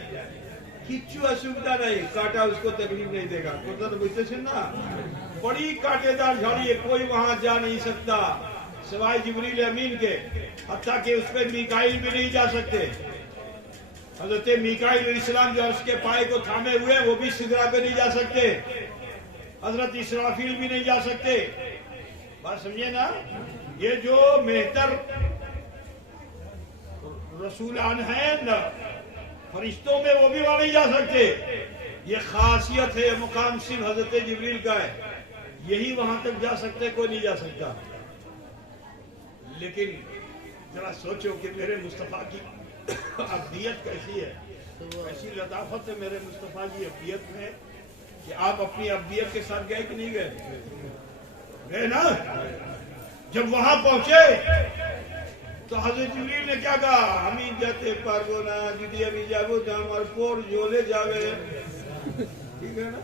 किच्चू असुविधा नहीं, कांटा उसको तकलीफ नहीं देगा। उधर बुझते से ना, बड़ी कांटेदार झाड़ी है, कोई वहां जा नहीं सकता सिवाय जिब्रील अमीन के, हत्ता कि उस पर मीकाईल भी नहीं जा सकते। हजरत मीकाईल अलैहिस्सलाम जो उसके पाए को थामे हुए, वो भी सिदरा पे नहीं जा सकते। हजरत इसराफील भी नहीं जा सकते। बात समझिए ना, ये जो मेहतर रसूलान है न फरिश्तों में, वो भी वहां नहीं जा सकते। ये खासियत है, मुकाम सिर्फ हजरत जिब्रील का है, यही वहां तक जा सकते, कोई नहीं जा सकता। लेकिन जरा सोचो कि मेरे मुस्तफा की अब्दियत कैसी है, ऐसी लताफत है मेरे मुस्तफा की अब्दियत में कि आप अपनी अब्दियत के साथ गए कि नहीं गए? गए ना। जब वहां पहुंचे तो हजरत जिब्रील ने क्या कहा, আমি যেতে পারবো না, যদি আমি যাবো তো আমার পর জ্বলে যাবে। ठीक है ना,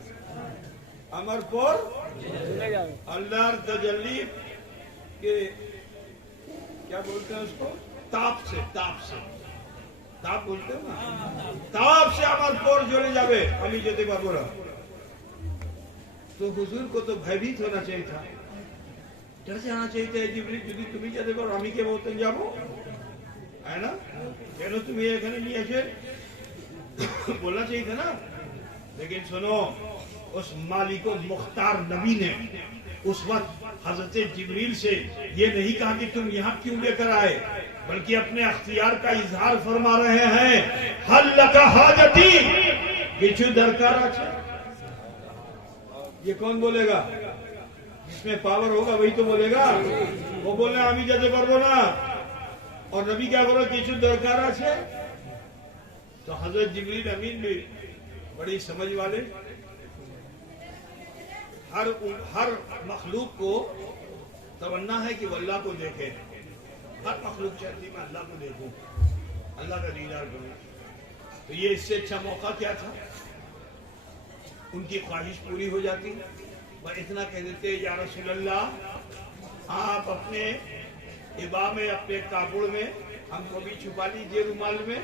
আমার পর अल्लाह तजल्ली के क्या बोलते हैं उसको, ताप से ताप बोलते हैं ना, ताप से আমার পর জ্বলে যাবে, আমি যেতে পারবো না। तो हुजूर को तो भयभीत होना चाहिए था, डर जाना चाहिए था। जिब्रील যদি তুমি যেতে পারো আমি কে বলতে যাবো, है ना, কেন তুমি এখানে নিয়ে এসে बोलना चाहिए था ना। लेकिन सुनो, उस मालिको मुख्तार नबी ने उस वक्त हजरत जिब्रील से ये नहीं कहा कि तुम यहाँ क्यों लेकर आए, बल्कि अपने अख्तियार का इजहार फरमा रहे हैं, हल लका हाजती, किछु दरकार আছে। ये कौन बोलेगा, जिसमें पावर होगा वही तो बोलेगा। वो बोले আমি যেতে পারবো না, और नबी क्या बोला, किछु दरकार আছে। तो हजरत जिब्रील अमीन भी बड़ी समझ वाले, हर मखलूक को तमन्ना है कि वो अल्लाह को देखे। हर मखलूक चाहती मैं अल्लाह को देखूं, अल्लाह का दीदार करूं। तो ये इससे अच्छा मौका क्या था, उनकी ख्वाहिश पूरी हो जाती। वह इतना कह देते, या रसूल अल्लाह, आप अपने इबा में, अपने काबुड़ में हमको भी छुपा लीजिए रुमाल में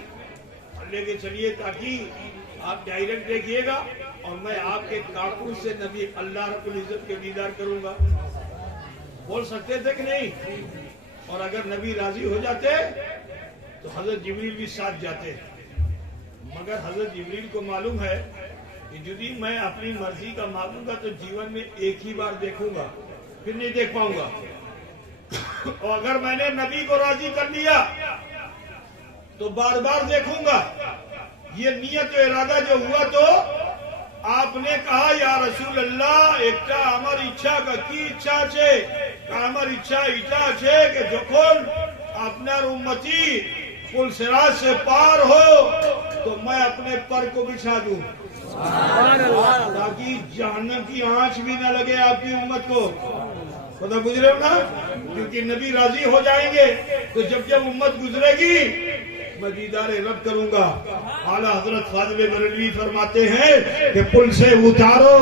और लेके चलिए, ताकि आप डायरेक्ट देखिएगा और मैं आपके काबुड़ से नबी अल्लाह रब्बुल इज्जत के दीदार करूंगा। बोल सकते थे कि नहीं? और अगर नबी राजी हो जाते तो हजरत जिब्रील भी साथ जाते। मगर हजरत जिब्रील को मालूम है कि यदि मैं अपनी मर्जी का मांगूंगा तो जीवन में एक ही बार देखूंगा, फिर नहीं देख पाऊंगा। और अगर मैंने नबी को राजी कर लिया तो बार बार देखूंगा। ये नियत और इरादा जो हुआ, तो आपने कहा, या रसूल अल्लाह, একটা আমার ইচ্ছা, কি ইচ্ছা আছে? আমার ইচ্ছা এটা আছে कि যখন আপনার উম্মতি पुल सिराज से पार हो तो मैं अपने पर को बिछा दूं, ताकि जहन्नम की आंच भी न लगे आपकी उम्मत को। पता गुजरे हो ना, क्योंकि नबी राजी हो जाएंगे तो जब जब उम्मत गुजरेगी मैं दीदार रब करूंगा। आला हजरत फाजिल बरेलवी फरमाते हैं कि पुल से उतारो,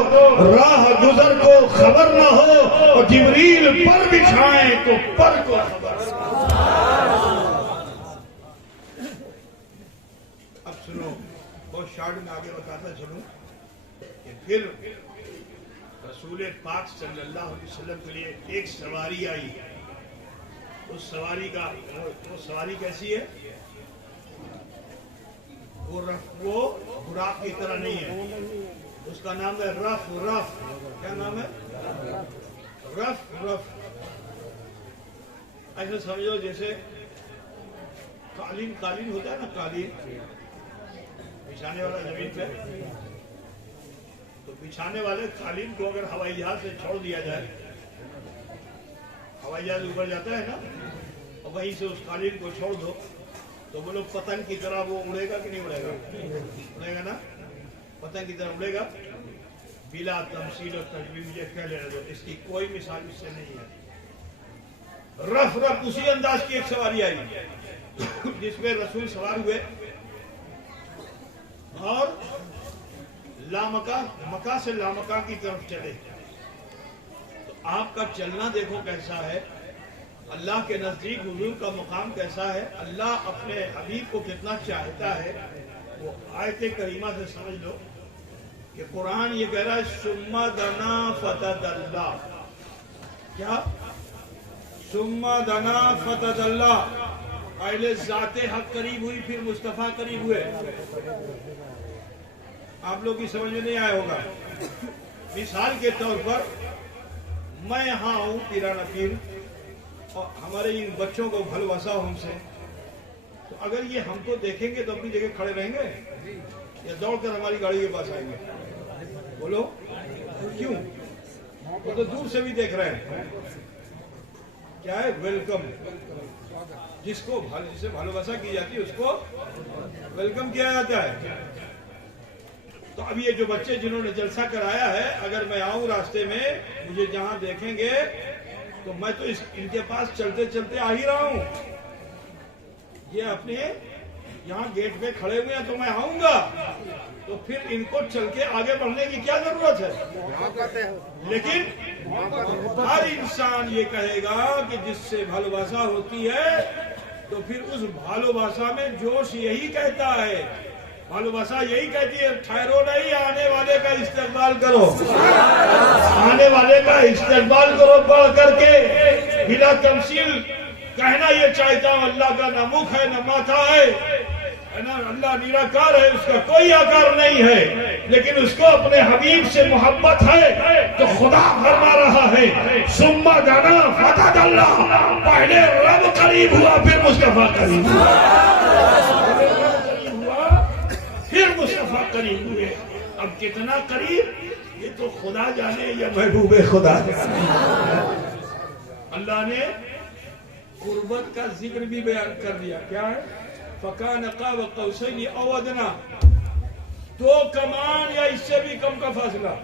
राह गुजर को खबर न हो, और जिब्रील पर बिछाएं तो पर को खबर। अब सुनो, बहुत शॉर्ट में आगे बताता चलूं कि फिर रसूल पाक सल्लल्लाहु अलैहि वसल्लम के लिए एक सवारी आई। उस सवारी का वो सवारी कैसी है, वो बुराक की तरह नहीं है। उसका नाम है रफ। क्या नाम है? रफ। ऐसे समझो जैसे कालीन होता है ना, कालीन बिछाने वाला जमीन पे, तो बिछाने वाले कालीन को अगर हवाई जहाज से छोड़ दिया जाए, हवाई जहाज ऊपर जाता है ना, और वहीं से उस कालीन को छोड़ दो तो वो लोग पतंग की तरह वो उड़ेगा कि नहीं उड़ेगा? उड़ेगा ना, पतंग की तरह उड़ेगा। बिला तमसील और तजवीज ये कह लेना दो, इसकी कोई मिसाल इससे नहीं है। रफ उसी अंदाज की एक सवारी आई जिसमें रसूल सवार हुए और मक्का से लामका की तरफ चले। तो आपका चलना देखो कैसा है, अल्लाह के नजदीक हुजूर का मुकाम कैसा है, अल्लाह अपने हबीब को कितना चाहता है। वो आयत करीमा से समझ लो कि कुरान ये कह रहा है, सुम्मा दना फतदल्ला। क्या? सुम्मा दना फतदल्ला। पहले जाते हक करीब हुई, फिर मुस्तफा करीब हुए। आप लोग की समझ में नहीं आया होगा। मिसाल के तौर पर मैं यहाँ हूँ पीराना पीर, और हमारे इन बच्चों को भलवासा हमसे, तो अगर ये हमको देखेंगे तो अपनी जगह खड़े रहेंगे या दौड़कर हमारी गाड़ी के पास आएंगे? बोलो क्यों? वो तो दूर से भी देख रहे हैं। क्या है? वेलकम। जिसे भालोबासा की जाती है उसको वेलकम किया जाता है। तो अब ये जो बच्चे जिन्होंने जलसा कराया है, अगर मैं आऊं रास्ते में, मुझे जहां देखेंगे तो मैं तो इनके पास चलते चलते आ ही रहा हूं। ये अपने यहाँ गेट पे खड़े हुए हैं तो मैं आऊंगा, तो फिर इनको चल के आगे बढ़ने की क्या जरूरत है? लेकिन हर इंसान ये कहेगा कि जिससे भालोबासा होती है तो फिर उस भालोबासा में जोश यही कहता है, भालोबासा यही कहती है ठहरो नहीं, आने वाले का इस्तेमाल करो, आने वाले का इस्तेमाल करो बढ़ करके। बिना तमसील कहना ये चाहता हूँ, अल्लाह का न मुख है न माथा है ना, अल्लाह निराकार है, उसका कोई आकार नहीं है, लेकिन उसको अपने हबीब से मोहब्बत है तो खुदा फरमा रहा है सुम्मा जाना फतह अल्लाह, पहले रब करीब हुआ फिर मुस्तफा करीब हुआ, फिर मुस्तफा करीब हुए। अब कितना करीब ये तो खुदा जाने या महबूबे खुदा जाने। अल्लाह ने कुर्बत का जिक्र भी बयान कर दिया, क्या है? फकान क़ाब क़ौसैन औ अदना, 2 कमान या इससे भी कम का फासला।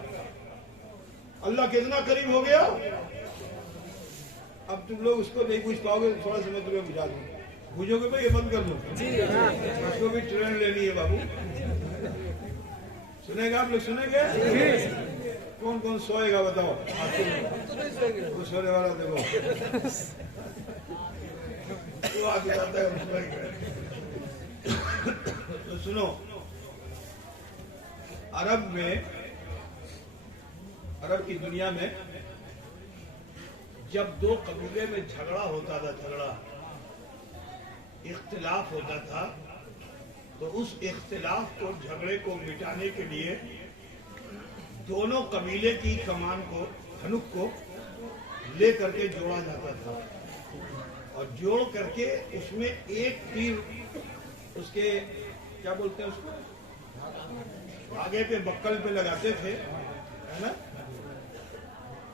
अल्लाह कितना करीब हो गया? अब तुम लोग उसको नहीं पूछ पाओगे, थोड़ा समय तुम्हें बुझा दूं, बुझोगे भाई ये बंद कर दो, उसको भी ट्रेन लेनी है बाबू। सुनेगा आप लोग? सुनेंगे? कौन कौन सोएगा बताओ? वो सोने वाला देखो तो आगे जाता है। तो सुनो, अरब की दुनिया में जब 2 कबीले में झगड़ा होता था, इख्तिलाफ होता था, तो उस इख्तिलाफ को, झगड़े को मिटाने के लिए दोनों कबीले की कमान को, धनुक को ले करके जोड़ा जाता था और जोड़ करके उसमें एक तीर उसके क्या बोलते हैं उसको, आगे पे बक्कल पे लगाते थे, है ना,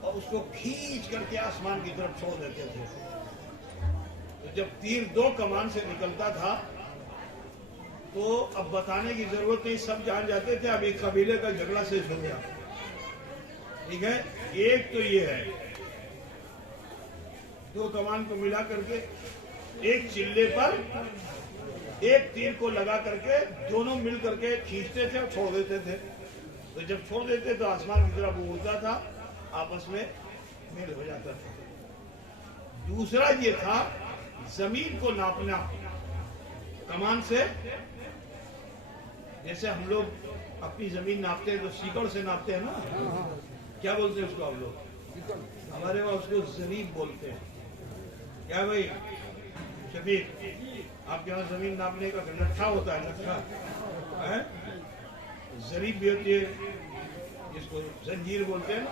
और उसको खींच करके आसमान की तरफ छोड़ देते थे। तो जब तीर 2 कमान से निकलता था तो अब बताने की जरूरत नहीं, सब जान जाते थे अब एक कबीले का झगड़ा शेष हो गया। ठीक है, एक तो ये है, 2 कमान को मिला करके एक चिल्ले पर एक तीर को लगा करके दोनों मिल करके खींचते थे और छोड़ देते थे। तो जब छोड़ देते तो आसमान की तरफ उड़ता था, आपस में मेल हो जाता था। दूसरा ये था जमीन को नापना कमान से। जैसे हम लोग अपनी जमीन नापते हैं तो सीकड़ से नापते हैं ना, क्या बोलते हैं उसको आप लोग? हमारे वहां उसको जरीब बोलते हैं। क्या भाई शफीक, आपके यहाँ जमीन नापने का लट्ठा होता है, लट्ठा है, जरीब भी होती है, जिसको जंजीर बोलते हैं ना,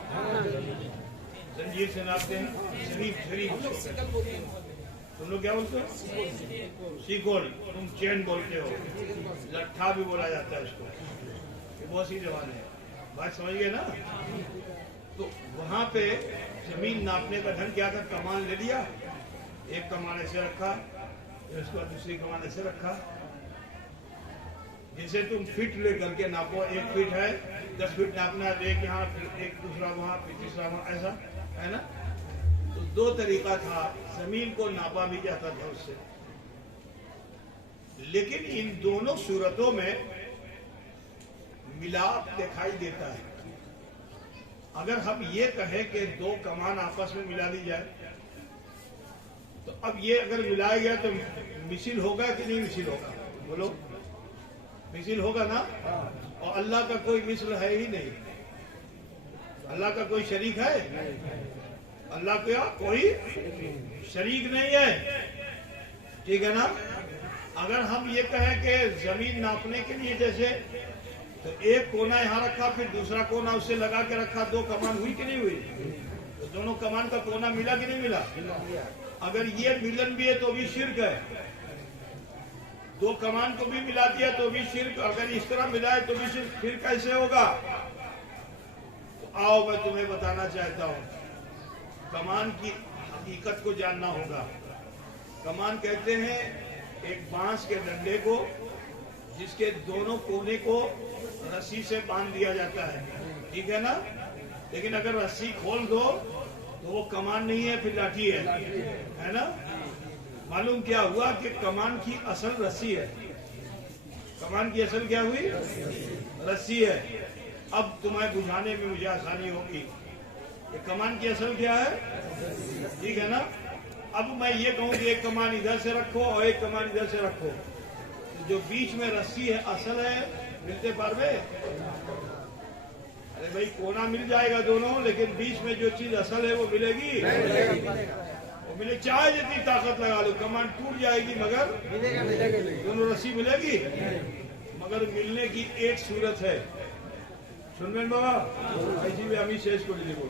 जंजीर से नापते हैं, जरीब तुम लोग क्या बोलते हो? सीकोल, तुम चैन बोलते हो, लट्ठा भी बोला जाता है उसको। ये बहुत सी जबान है, बात समझ गए ना? तो वहां पे जमीन नापने का ढंग क्या था? कमान ले लिया, एक कमान ऐसे रखा, फिर उसके बाद दूसरी कमान ऐसे रखा। जैसे तुम फिट ले करके नापो, 1 फीट है, 10 फीट नापना है, एक यहाँ, फिर एक दूसरा वहां, फिर तीसरा वहां, ऐसा है ना। तो 2 तरीका था, जमीन को नापा भी जाता था उससे। लेकिन इन दोनों सूरतों में मिलाप दिखाई देता है। अगर हम ये कहें कि 2 कमान आपस में मिला दी जाए, तो अब ये अगर मिलाया गया तो मिसिल होगा कि नहीं मिसिल होगा? बोलो, मिसिल होगा ना। और अल्लाह का कोई मिसल है ही नहीं, अल्लाह का कोई शरीक है? अल्लाह का कोई शरीक नहीं है, ठीक है ना। अगर हम ये कहें कि जमीन नापने के लिए जैसे, तो एक कोना यहाँ रखा, फिर दूसरा कोना उससे लगा के रखा, 2 कमान हुई कि नहीं हुई? तो दोनों कमान का कोना मिला कि नहीं मिला? अगर ये मिलन भी है तो भी शिर्क है। 2 कमान को भी मिला दिया तो भी शिर्क, अगर इस तरह मिलाए तो भी शिर्क। फिर कैसे होगा? तो आओ मैं तुम्हें बताना चाहता हूँ, कमान की हकीकत को जानना होगा। कमान कहते हैं एक बांस के डंडे को जिसके दोनों कोने को रस्सी से बांध दिया जाता है, ठीक है ना। लेकिन अगर रस्सी खोल दो तो वो कमान नहीं है, फिर लाठी है ना। मालूम क्या हुआ कि कमान की असल रस्सी है। कमान की असल क्या हुई? रस्सी है। अब तुम्हें बुझाने में मुझे आसानी होगी कि कमान की असल क्या है, ठीक है ना। अब मैं ये कहूँ कि एक कमान इधर से रखो और एक कमान इधर से रखो, तो जो बीच में रस्सी है असल है, मिलते पारवे? अरे भाई कोना मिल जाएगा दोनों, लेकिन बीच में जो चीज असल है वो मिलेगी? वो मिले, चाहे जितनी ताकत लगा लो कमान टूट जाएगी, मगर दोनों रस्सी मिलेगी। मगर मिलने की एक सूरत है, सुनबेन बाबा ऐसी भी हमी शेष को देखो,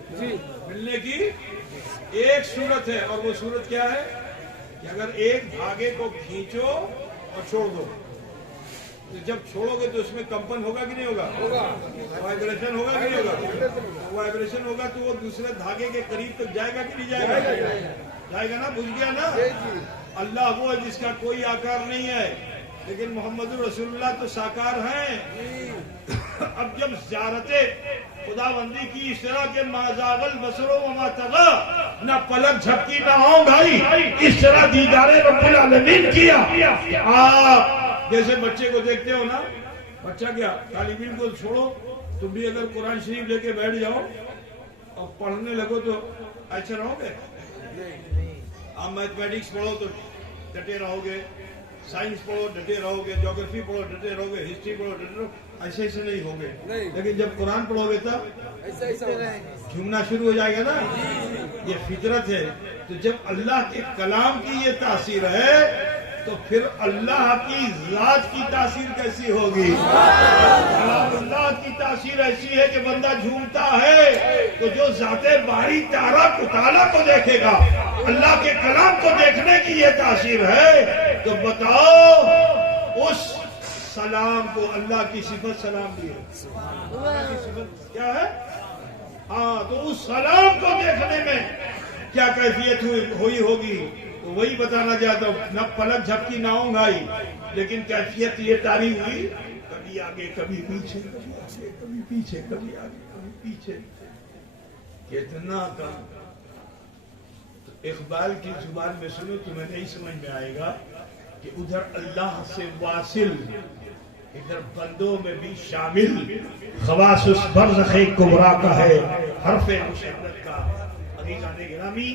मिलने की एक सूरत है, और वो सूरत क्या है कि अगर एक धागे को खींचो और छोड़ दो, तो जब छोड़ोगे तो उसमें कंपन होगा कि नहीं होगा? वाइब्रेशन होगा कि नहीं होगा? वाइब्रेशन होगा तो वो दूसरे धागे के करीब तक जाएगा कि नहीं जाएगा? जाएगा ना, बुझ गया ना। अल्लाह वो है जिसका कोई आकार नहीं है, लेकिन मोहम्मद रसूलुल्लाह तो साकार हैं। अब जब ज़ियारते खुदाबंदी की इस तरह के माज़ागल बसरो व मा तग़ा, ना पलक झपकी ना आऊं भाई, इस तरह दीदारे रब्बुल आलमीन किया। आप जैसे बच्चे को देखते हो ना, बच्चा क्या तालिब इल्म को छोड़ो, तुम भी अगर कुरान शरीफ लेके बैठ जाओ और पढ़ने लगो तो ऐसे रहोगे? आप मैथमेटिक्स पढ़ो तो डटे रहोगे, साइंस पढ़ो डटे रहोगे, ज्योग्राफी पढ़ो डटे रहोगे, हिस्ट्री पढ़ो डटे रहोगे, ऐसे ऐसे नहीं होगे। लेकिन जब कुरान पढ़ोगे तब झूमना शुरू हो जाएगा ना, ये फितरत है। तो जब अल्लाह के कलाम की ये तासीर है, तो फिर अल्लाह की जात की तासीर कैसी होगी? अल्लाह की तासीर ऐसी है कि बंदा झूमता है तो जो जाते बारी तारा कुताला को देखेगा, अल्लाह के कलाम को देखने की ये तासीर है। तो बताओ उस सलाम को, अल्लाह की सिफत सलाम दी है, अल्लाह की सिफत क्या है? हाँ, तो उस सलाम को देखने में क्या कैफियत हुई होगी तो वही बताना चाहता हूँ। न पलक झपकी ना आऊं भाई, लेकिन कैफियत ये तारी हुई, कभी आगे कभी पीछे, कभी आगे कभी पीछे, कभी आगे कभी पीछे, कितना कम। तो इकबाल की जुबान में सुनो, तुम्हें नहीं समझ में आएगा कि उधर अल्लाह से वासिल, इधर बंदों में भी शामिल, खवास उस बरज़ख़े कुबरा का है, हरफ़े मुशद्दद का। अज़ीज़ाने गिरामी,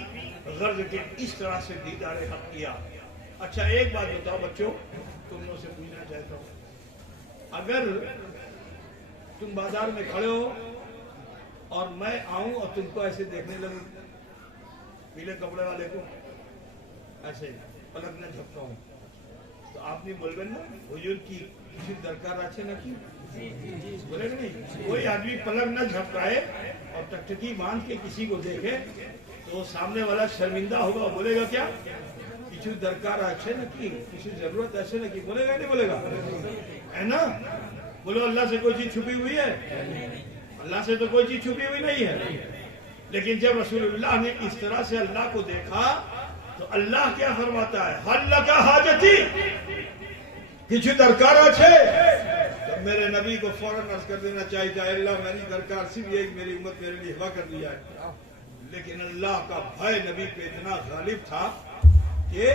गर्ज के इस तरह से दीदारे हक किया। अच्छा एक बात बताओ बच्चों, तुम लोगों से पूछना चाहता हूँ, अगर तुम बाजार में खड़े हो और मैं आऊं और तुमको ऐसे देखने लगूं, पीले कपड़े वाले को ऐसे पलक न झपकाऊं, तो आपने बोलबे ना हुजूर की किसी दरकार अच्छे न की बोलेगा नहीं? कोई आदमी पलक न झपकाए और टकटकी बांध के किसी को देखे तो सामने वाला शर्मिंदा होगा, बोलेगा क्या? किसी दरकार अच्छे न की, किसी जरूरत ऐसे न की, बोलेगा नहीं बोलेगा? है ना? बोलो अल्लाह से कोई चीज छुपी हुई है? अल्लाह से तो कोई चीज छुपी हुई नहीं है। लेकिन जब रसूलुल्लाह ने इस तरह से अल्लाह को देखा तो अल्लाह क्या फरमाता है? हल लका हाजती, किसी दरकार अच्छे? तो मेरे नबी को फौरन अर्ज कर देना चाहिए था, अल्लाह मेरी दरकार सिर्फ एक मेरी उम्मत मेरे लिए हवा कर दिया है। लेकिन अल्लाह का भय नबी पे इतना गालिब था कि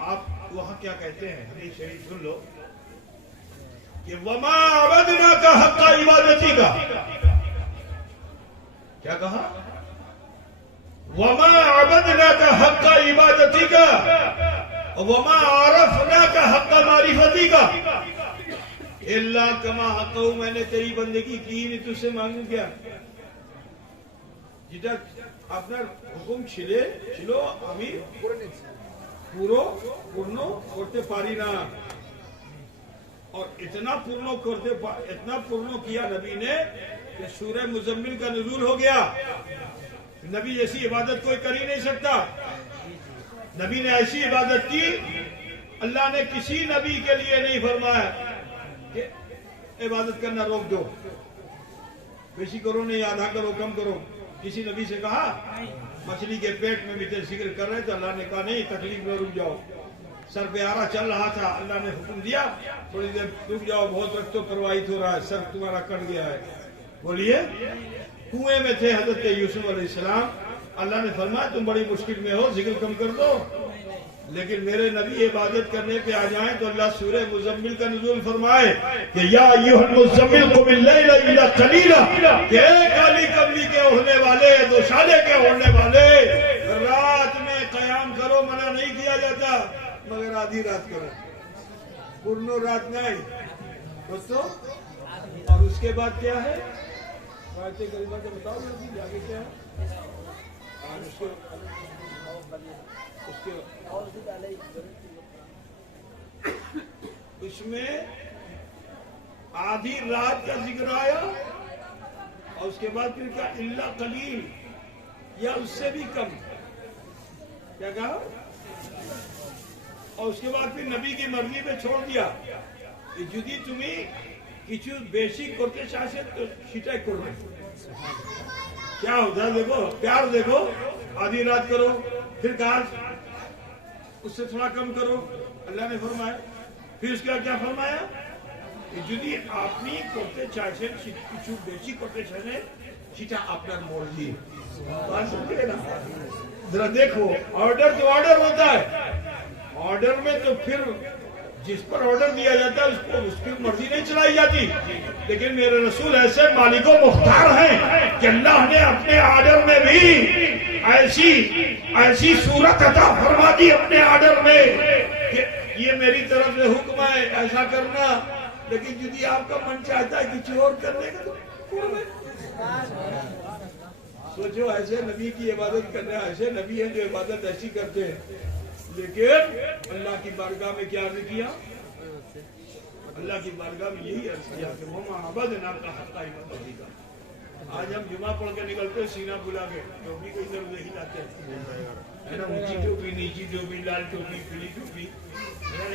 आप वहां क्या कहते हैं, हदीस शरीफ सुन लो कि वमा अबदना का हक़ इबादती का, क्या कहा? वमा अबदना का हक़ इबादती का, वमा आरफना का हक़ मारिफती का, इल्ला कमा हक़, मैंने तेरी बंदगी की नहीं, तुझसे मांगू क्या? যেটা আপনার হুকুম ছিল আমি पूर्ण करते पारी ना, और इतना पूर्ण किया नबी ने कि सूरह मुज़म्मिल का नुज़ूल हो गया। नबी ऐसी इबादत कोई कर ही नहीं सकता। नबी ने ऐसी इबादत की, अल्लाह ने किसी नबी के लिए नहीं फरमाया कि इबादत करना रोक दो, बेशी करो नहीं, आधा करो, कम करो। किसी नबी से कहा मछली के पेट में भी जिक्र कर रहे थे, अल्लाह ने कहा नहीं, तकलीफ में रुक जाओ। सर पे आरा चल रहा था, अल्लाह ने हुक्म दिया थोड़ी देर रुक जाओ, बहुत रक्त तो प्रवाहित हो रहा है, सर तुम्हारा कट गया है। बोलिए, कुएं में थे हजरत यूसुफ अलैहिस्सलाम, अल्लाह ने फरमाया तुम बड़ी मुश्किल में हो, जिक्र कम कर दो। लेकिन मेरे नबी इबादत करने पे आ जाएं तो अल्लाह सूरह मुज़म्मिल का नुज़ूल फरमाए कि या अय्युहल मुज़म्मिल कुमिल लैला इल्ला कलीला, कि काली कमली के ओढ़ने वाले, दोशाले के ओढ़ने वाले, रात में कयाम करो, मना नहीं किया जाता, मगर आधी रात करो, पूर्ण रात नहीं दोस्तों। और उसके बाद क्या है, बातें करीबा के बताओ जल्दी, आगे क्या है। और उसमें आधी रात का जिक्र आया, और उसके बाद फिर क्या, इल्ला कलील, या उससे भी कम, क्या कहा। और उसके बाद फिर नबी की मर्जी पे छोड़ दिया कि यदि तुम्हें কিছু বেশি করতে চাইছেন তো সেটাই করবেন। क्या होता है देखो, प्यार देखो, आधी रात करो, फिर कहा उससे थोड़ा कम करो, अल्लाह ने फरमाया। फिर उसके बाद क्या फरमाया, यदि আপনি করতে চাইছেন কিছু বেশি করতে চাইছেন সেটা আপনার মর্জি। बात समझे ना, जरा देखो, ऑर्डर तो ऑर्डर होता है, ऑर्डर में तो फिर जिस पर ऑर्डर दिया जाता है उसको उसकी मर्जी नहीं चलाई जाती। लेकिन मेरे रसूल ऐसे मालिको मुख्तार हैं कि अल्लाह ने अपने ऑर्डर में भी ऐसी सूरत अता फरमा दी अपने ऑर्डर में कि ये मेरी तरफ से हुक्म है ऐसा करना, लेकिन यदि आपका मन चाहता है किसी और करने का तो सोचो, ऐसे नबी की इबादत करना, ऐसे नबी है जो इबादत ऐसी करते हैं, लेकिन अल्लाह की बारगाह में क्या अर्ज किया, अल्लाह की बारगाह में यही अर्ज किया कि मोहम्मद नाम का हक्का इबादत का। आज हम जुमा पढ़ के निकलते सीना बुला के टोपी को इधर उधर हिलाते हैं, है ना, ऊंची टोपी, नीची टोपी, लाल टोपी, पीली टोपी,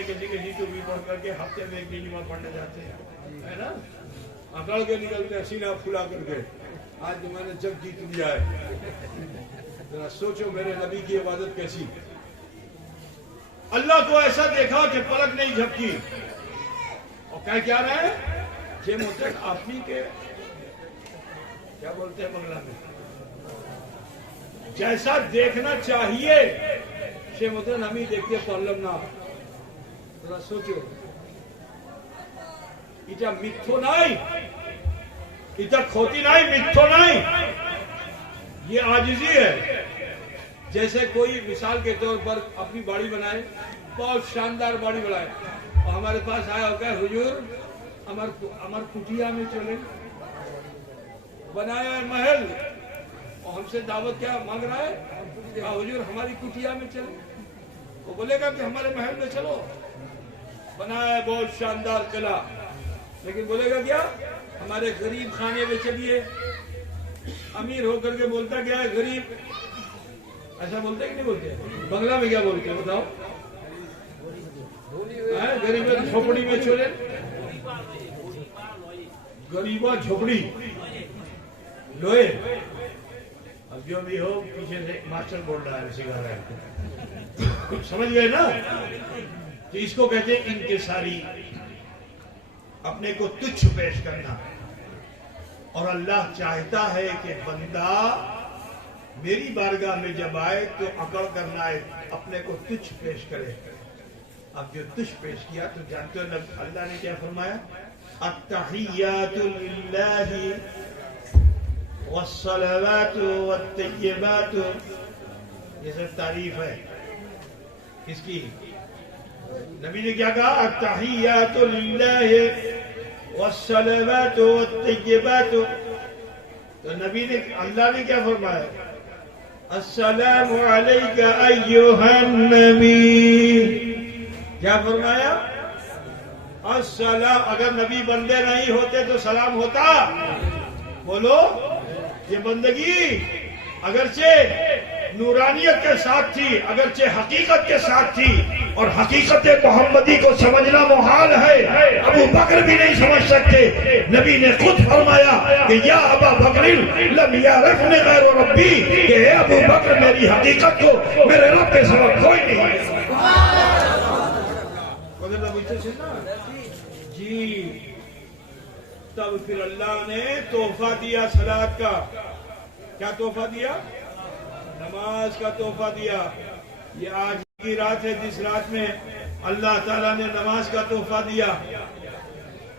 किसी किसी टोपी पढ़ करके हफ्ते में एक दिन जुमा पढ़ने जाते हैं, है ना, अकड़ के निकलते हैं सीना फुला करके। आज मैंने जब जीत लिया है, जरा सोचो मेरे नबी की इबादत कैसी। अल्लाह को ऐसा देखा कि पलक नहीं झपकी, और क्या रहे हैं, जे मुतक आपनी के क्या बोलते हैं बंगला में, जैसा देखना चाहिए से मुतक हम ही देखते पारलम ना। जरा सोचो, इटा मिथ्यो नहीं, इटा खोटी नहीं, मिथ्यो नहीं, ये आजिजी है। जैसे कोई मिसाल के तौर पर अपनी बाड़ी बनाए, बहुत शानदार बाड़ी बनाए, और हमारे पास आया होगा, हुजूर हमार कुटिया में चले, बनाया है महल, और हमसे दावत क्या मांग रहा है, हुजूर हमारी कुटिया में चले। वो बोलेगा कि हमारे महल में चलो, बनाया है बहुत शानदार किला, लेकिन बोलेगा क्या, हमारे गरीब खाने में चलिए। अमीर होकर के बोलता क्या है, गरीब, ऐसा बोलते कि नहीं बोलते, बंगला में क्या बोलते हैं बताओ, गरीब झोपड़ी में चले, गरीबा झोपड़ी लोहे। अब जो भी हो, पीछे से मास्टर बोल रहा है, सिखा रहा है, कुछ समझ गए ना। तो इसको कहते हैं इंकिसारी, अपने को तुच्छ पेश करना। और अल्लाह चाहता है कि बंदा मेरी बारगाह में जब आए तो अकड़ करना है, अपने को तुच्छ पेश करे। अब जो तुच्छ पेश किया तो जानते हो अल्लाह ने क्या फरमाया, अत्तहियातु लिल्लाहि वस्सलावातु वत्तय्यिबातु, ये सब तारीफ है किसकी, नबी ने क्या कहा, अत्तहियातु लिल्लाहि वस्सलावातु वत्तय्यिबातु। तो नबी ने, अल्लाह ने क्या फरमाया, अस्सलामु अलैका अय्युहन नबी, क्या फरमाया, अस्सलाम। अगर नबी बंदे नहीं होते तो सलाम होता, बोलो। ये बंदगी अगरचे नूरानियत के साथ थी, अगरचे हकीकत के साथ थी, और हकीकत मोहम्मदी को समझना मुहाल है, अबू बकर भी नहीं समझ सकते। नबी ने खुद फरमाया कि या अबा बकर लम यारिफनी गैर रब्बी, कि अबू बकर मेरी हकीकत को मेरे रब के सिवा कोई नहीं। जी, तब फिर अल्लाह ने तोहफा दिया सलात का। क्या तोहफा दिया, नमाज का तोहफा दिया। ये आज की रात है जिस रात में अल्लाह ताला ने नमाज का तोहफा दिया,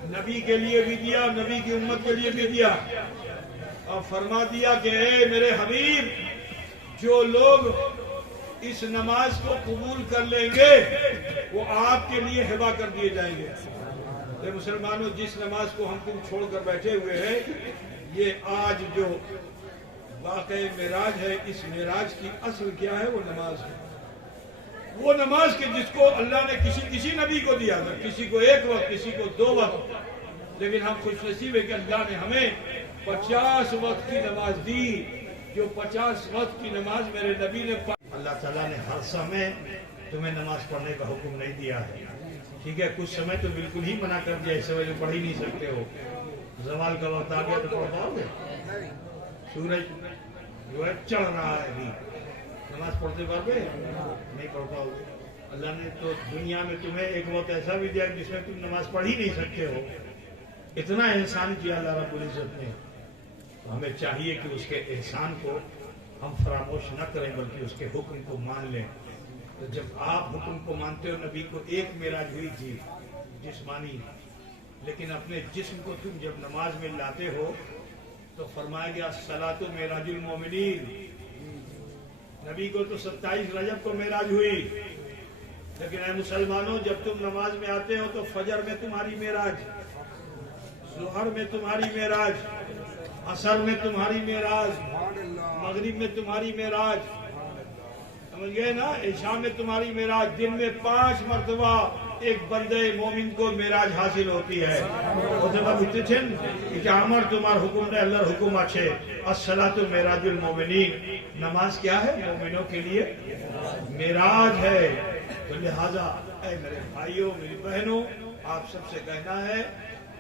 नबी के लिए भी दिया, नबी की उम्मत के लिए भी दिया, और फरमा दिया कि ए मेरे हबीब, जो लोग इस नमाज को कबूल कर लेंगे वो आपके लिए हिबा कर दिए जाएंगे। तो मुसलमानों, जिस नमाज को हम तुम छोड़कर बैठे हुए हैं, ये आज जो वाक़े मेराज है, इस मेराज की असल क्या है? वो नमाज है। वो नमाज के जिसको अल्लाह ने किसी नबी को दिया था, किसी को एक वक्त, किसी को 2 वक्त, लेकिन हम खुशनसीब है कि अल्लाह ने हमें 50 वक्त की नमाज दी। जो 50 वक्त की नमाज मेरे नबी ने अल्लाह ताला ने हर समय तुम्हें नमाज पढ़ने का हुक्म नहीं दिया है, ठीक है? कुछ समय तो बिल्कुल ही मना कर दिया, इस समय जो पढ़ ही नहीं सकते हो। जवाल का वक्त आ गया तो पढ़ पाओगे? सूरज जो है चढ़ रहा है अभी, नमाज पढ़ते पाओगे? नहीं पढ़ पाओगे। अल्लाह ने तो दुनिया में तुम्हें एक वक्त ऐसा भी दिया जिसमें तुम नमाज पढ़ ही नहीं सकते हो। इतना एहसान किया अल्लाह रब्बुल इज्जत ने। तो हमें चाहिए कि उसके एहसान को हम फरामोश न करें, बल्कि उसके हुक्म को मान लें। तो जब आप हुक्म को मानते हो, नबी को एक मेराज हुई थी जिस्मानी, लेकिन अपने जिस्म को तुम जब नमाज में लाते हो तो फरमाया गया सलातु मेराजुल मोमिनीन। नबी को तो 27 रजब को मेराज हुई, लेकिन ऐ मुसलमानों, जब तुम नमाज में आते हो तो फजर में तुम्हारी मेराज, ज़ुहर में तुम्हारी मेराज, असर में तुम्हारी मेराज, मगरिब में तुम्हारी मेराज, समझ गए ना? इशा में तुम्हारी मेराज। दिन में 5 मरतबा एक बंदे मोमिन को मेराज हासिल होती है। আমার তোমার হুকুম ने अल्लाह हुकुम আছে अस्सलातु मेराजुल मोमिनीन। नमाज क्या है? मोमिनों के लिए मेराज है। तो लिहाजा ऐ मेरे भाइयों, मेरी बहनों, आप सबसे कहना है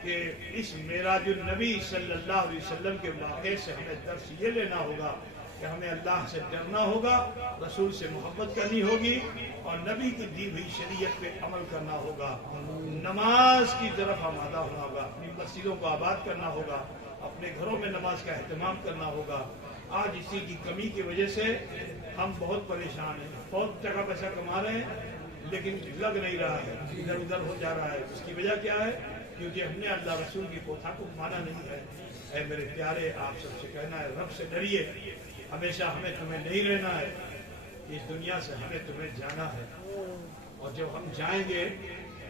कि इस मेराजुल नबी सल्लल्लाहु अलैहि वसल्लम के वाक़े से हमें दर्स ये लेना होगा कि हमें अल्लाह से डरना होगा, रसूल से मोहब्बत करनी होगी और नबी की दी हुई शरीयत पे अमल करना होगा। नमाज की तरफ आमादा होना होगा, अपनी मस्जिदों को आबाद करना होगा, अपने घरों में नमाज का एहतमाम करना होगा। आज इसी की कमी की वजह से हम बहुत परेशान हैं। बहुत टका पैसा कमा रहे हैं लेकिन लग नहीं रहा है, इधर उधर हो जा रहा है। इसकी वजह क्या है? क्योंकि हमने अल्लाह रसूल की कोथा को माना नहीं है। ऐ मेरे प्यारे, आप सबसे कहना है, रब से डरिए। हमेशा हमें तुम्हें नहीं रहना है, इस दुनिया से हमें तुम्हें जाना है। और जब हम जाएंगे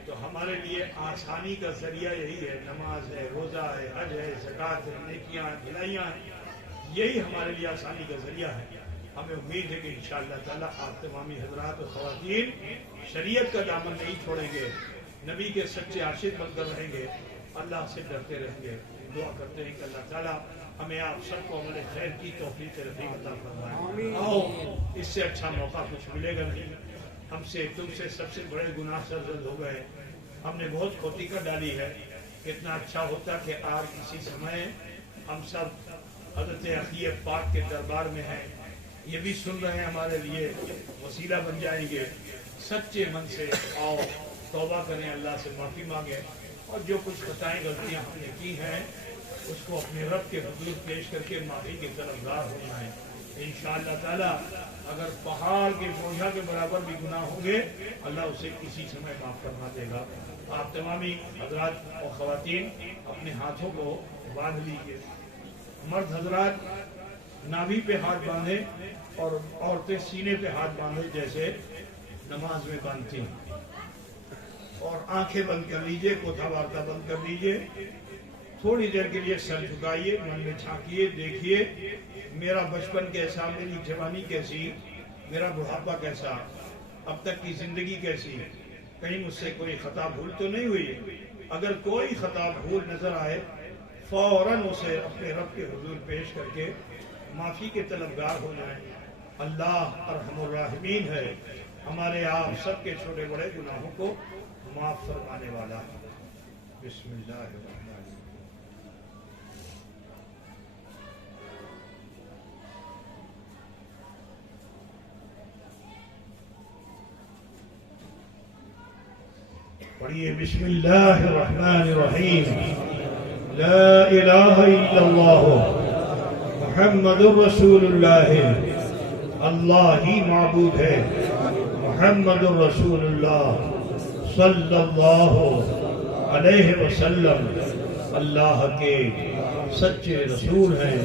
तो हमारे लिए आसानी का जरिया यही है, नमाज है, रोजा है, हज है, ज़कात है, नेकियां हैं, भलाइयां हैं, यही हमारे लिए आसानी का जरिया है। हमें उम्मीद है कि इंशाअल्लाह ताला आप तमामी हजरात और ख़वातीन शरीयत का दामन नहीं छोड़ेंगे, नबी के सच्चे आशिक बनकर रहेंगे, अल्लाह से डरते रहेंगे। दुआ करते हैं कि अल्लाह ताला हमें आप सबको अमल खैर की तौफीक रफ़ीक अता फरमाए। आओ, इससे अच्छा मौका कुछ मिलेगा नहीं। हमसे तुमसे सबसे बड़े गुनाह सरजद हो गए, हमने बहुत खोटी कर डाली है। कितना अच्छा होता कि आज इसी समय हम सब हज़रत अखियत पाक के दरबार में हैं, ये भी सुन रहे हैं, हमारे लिए वसीला बन जाएंगे। सच्चे मन से आओ, तौबा करें, अल्लाह से माफ़ी मांगे और जो कुछ खताएं गलतियां हमने की हैं उसको अपने रब के हुजूर पेश करके माफ़ी के तरफदार होना है। इंशाअल्लाह ताला अगर पहाड़ के बोझा के बराबर भी गुनाह होंगे, अल्लाह उसे किसी समय माफ़ फरमा देगा। आप तमामी हजरात और ख़वातीन अपने हाथों को बांध लीजिए। मर्द हजरात नाभि पे हाथ बांधे और औरतें सीने पे हाथ बांधे जैसे नमाज में बांधती हैं, और आंखें बंद कर लीजिए, कोठा वार्ता बंद कर लीजिए। थोड़ी देर के लिए सर झुकाइए, मन में झांकिए, देखिए मेरा बचपन कैसा, मेरी जवानी कैसी, मेरा बुढ़ापा कैसा, अब तक की जिंदगी कैसी, कहीं मुझसे कोई खता भूल तो नहीं हुई। अगर कोई खता भूल नजर आए, फौरन उसे अपने रब के हुजूर पेश करके माफी के तलबगार हो जाए। अल्लाह अरहमुर राहिमीन है, हमारे आप सबके छोटे बड़े गुनाहों को माफ फरमाने वाला है। बिस्मिल्लाह। पढ़िए बिस्मिल्लाहिर्रहमानिर्रहीम। ला इलाहा इल्लल्लाह मुहम्मदुर रसूलुल्लाह। अल्लाह ही माबूद है, मुहम्मदुर रसूलुल्लाह सल्लल्लाहु अलैहि वसल्लम अल्लाह के सच्चे रसूल हैं।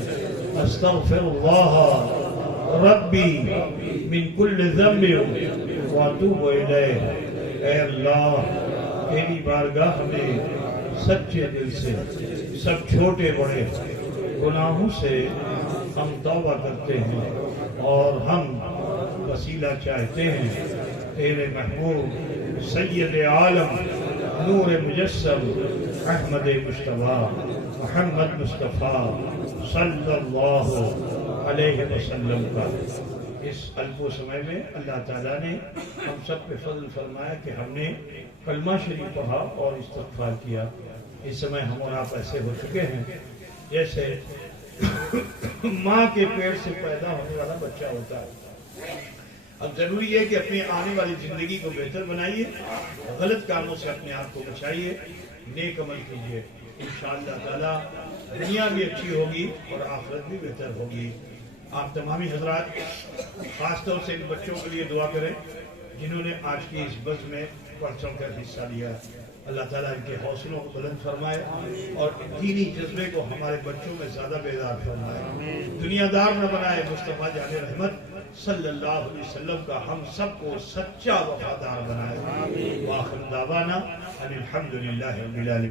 अस्तगफिरुल्लाह रब्बी मिन कुल्लि ज़ंबिन व अतूबु इलैह। ऐ अल्लाह, तेरी बारगाह में सच्चे दिल से सब छोटे बड़े गुनाहों से हम तौबा करते हैं और हम वसीला चाहते हैं तेरे महबूब सैयद आलम नूर मुजस्सम अहमद मुश्तबा मोहम्मद मुस्तफ़ा सल्लल्लाहु अलैहि वसल्लम का। इस अल्पो समय में अल्लाह ताला ने हम सब पे फजल फरमाया कि हमने कलमा शरीफ पढ़ा और इस्तग़फ़ार किया। इस समय हम और आप ऐसे हो चुके हैं जैसे माँ के पेट से पैदा होने वाला बच्चा होता है। अब जरूरी है कि अपनी आने वाली जिंदगी को बेहतर बनाइए, गलत कामों से अपने आप को बचाइए, नेक अमल कीजिए। इंशाअल्लाह ताला दुनिया भी अच्छी होगी और आखिरत भी बेहतर होगी। आप तमामी हजरात खासतौर से इन बच्चों के लिए दुआ करें जिन्होंने आज की इस बज़ में बढ़ चढ़कर हिस्सा लिया। अल्लाह ताला इनके हौसलों को बुलंद फरमाए और दीनी जज्बे को हमारे बच्चों में ज्यादा बेदार फरमाए, दुनियादार न बनाए। मुस्तफ़ा जाने रहमत सल्लल्लाहु अलैहि वसल्लम का हम सबको सच्चा वफादार बनाए। वाखिर दावाना अनिल हम्दुलिल्लाहि रब्बिल आलमीन।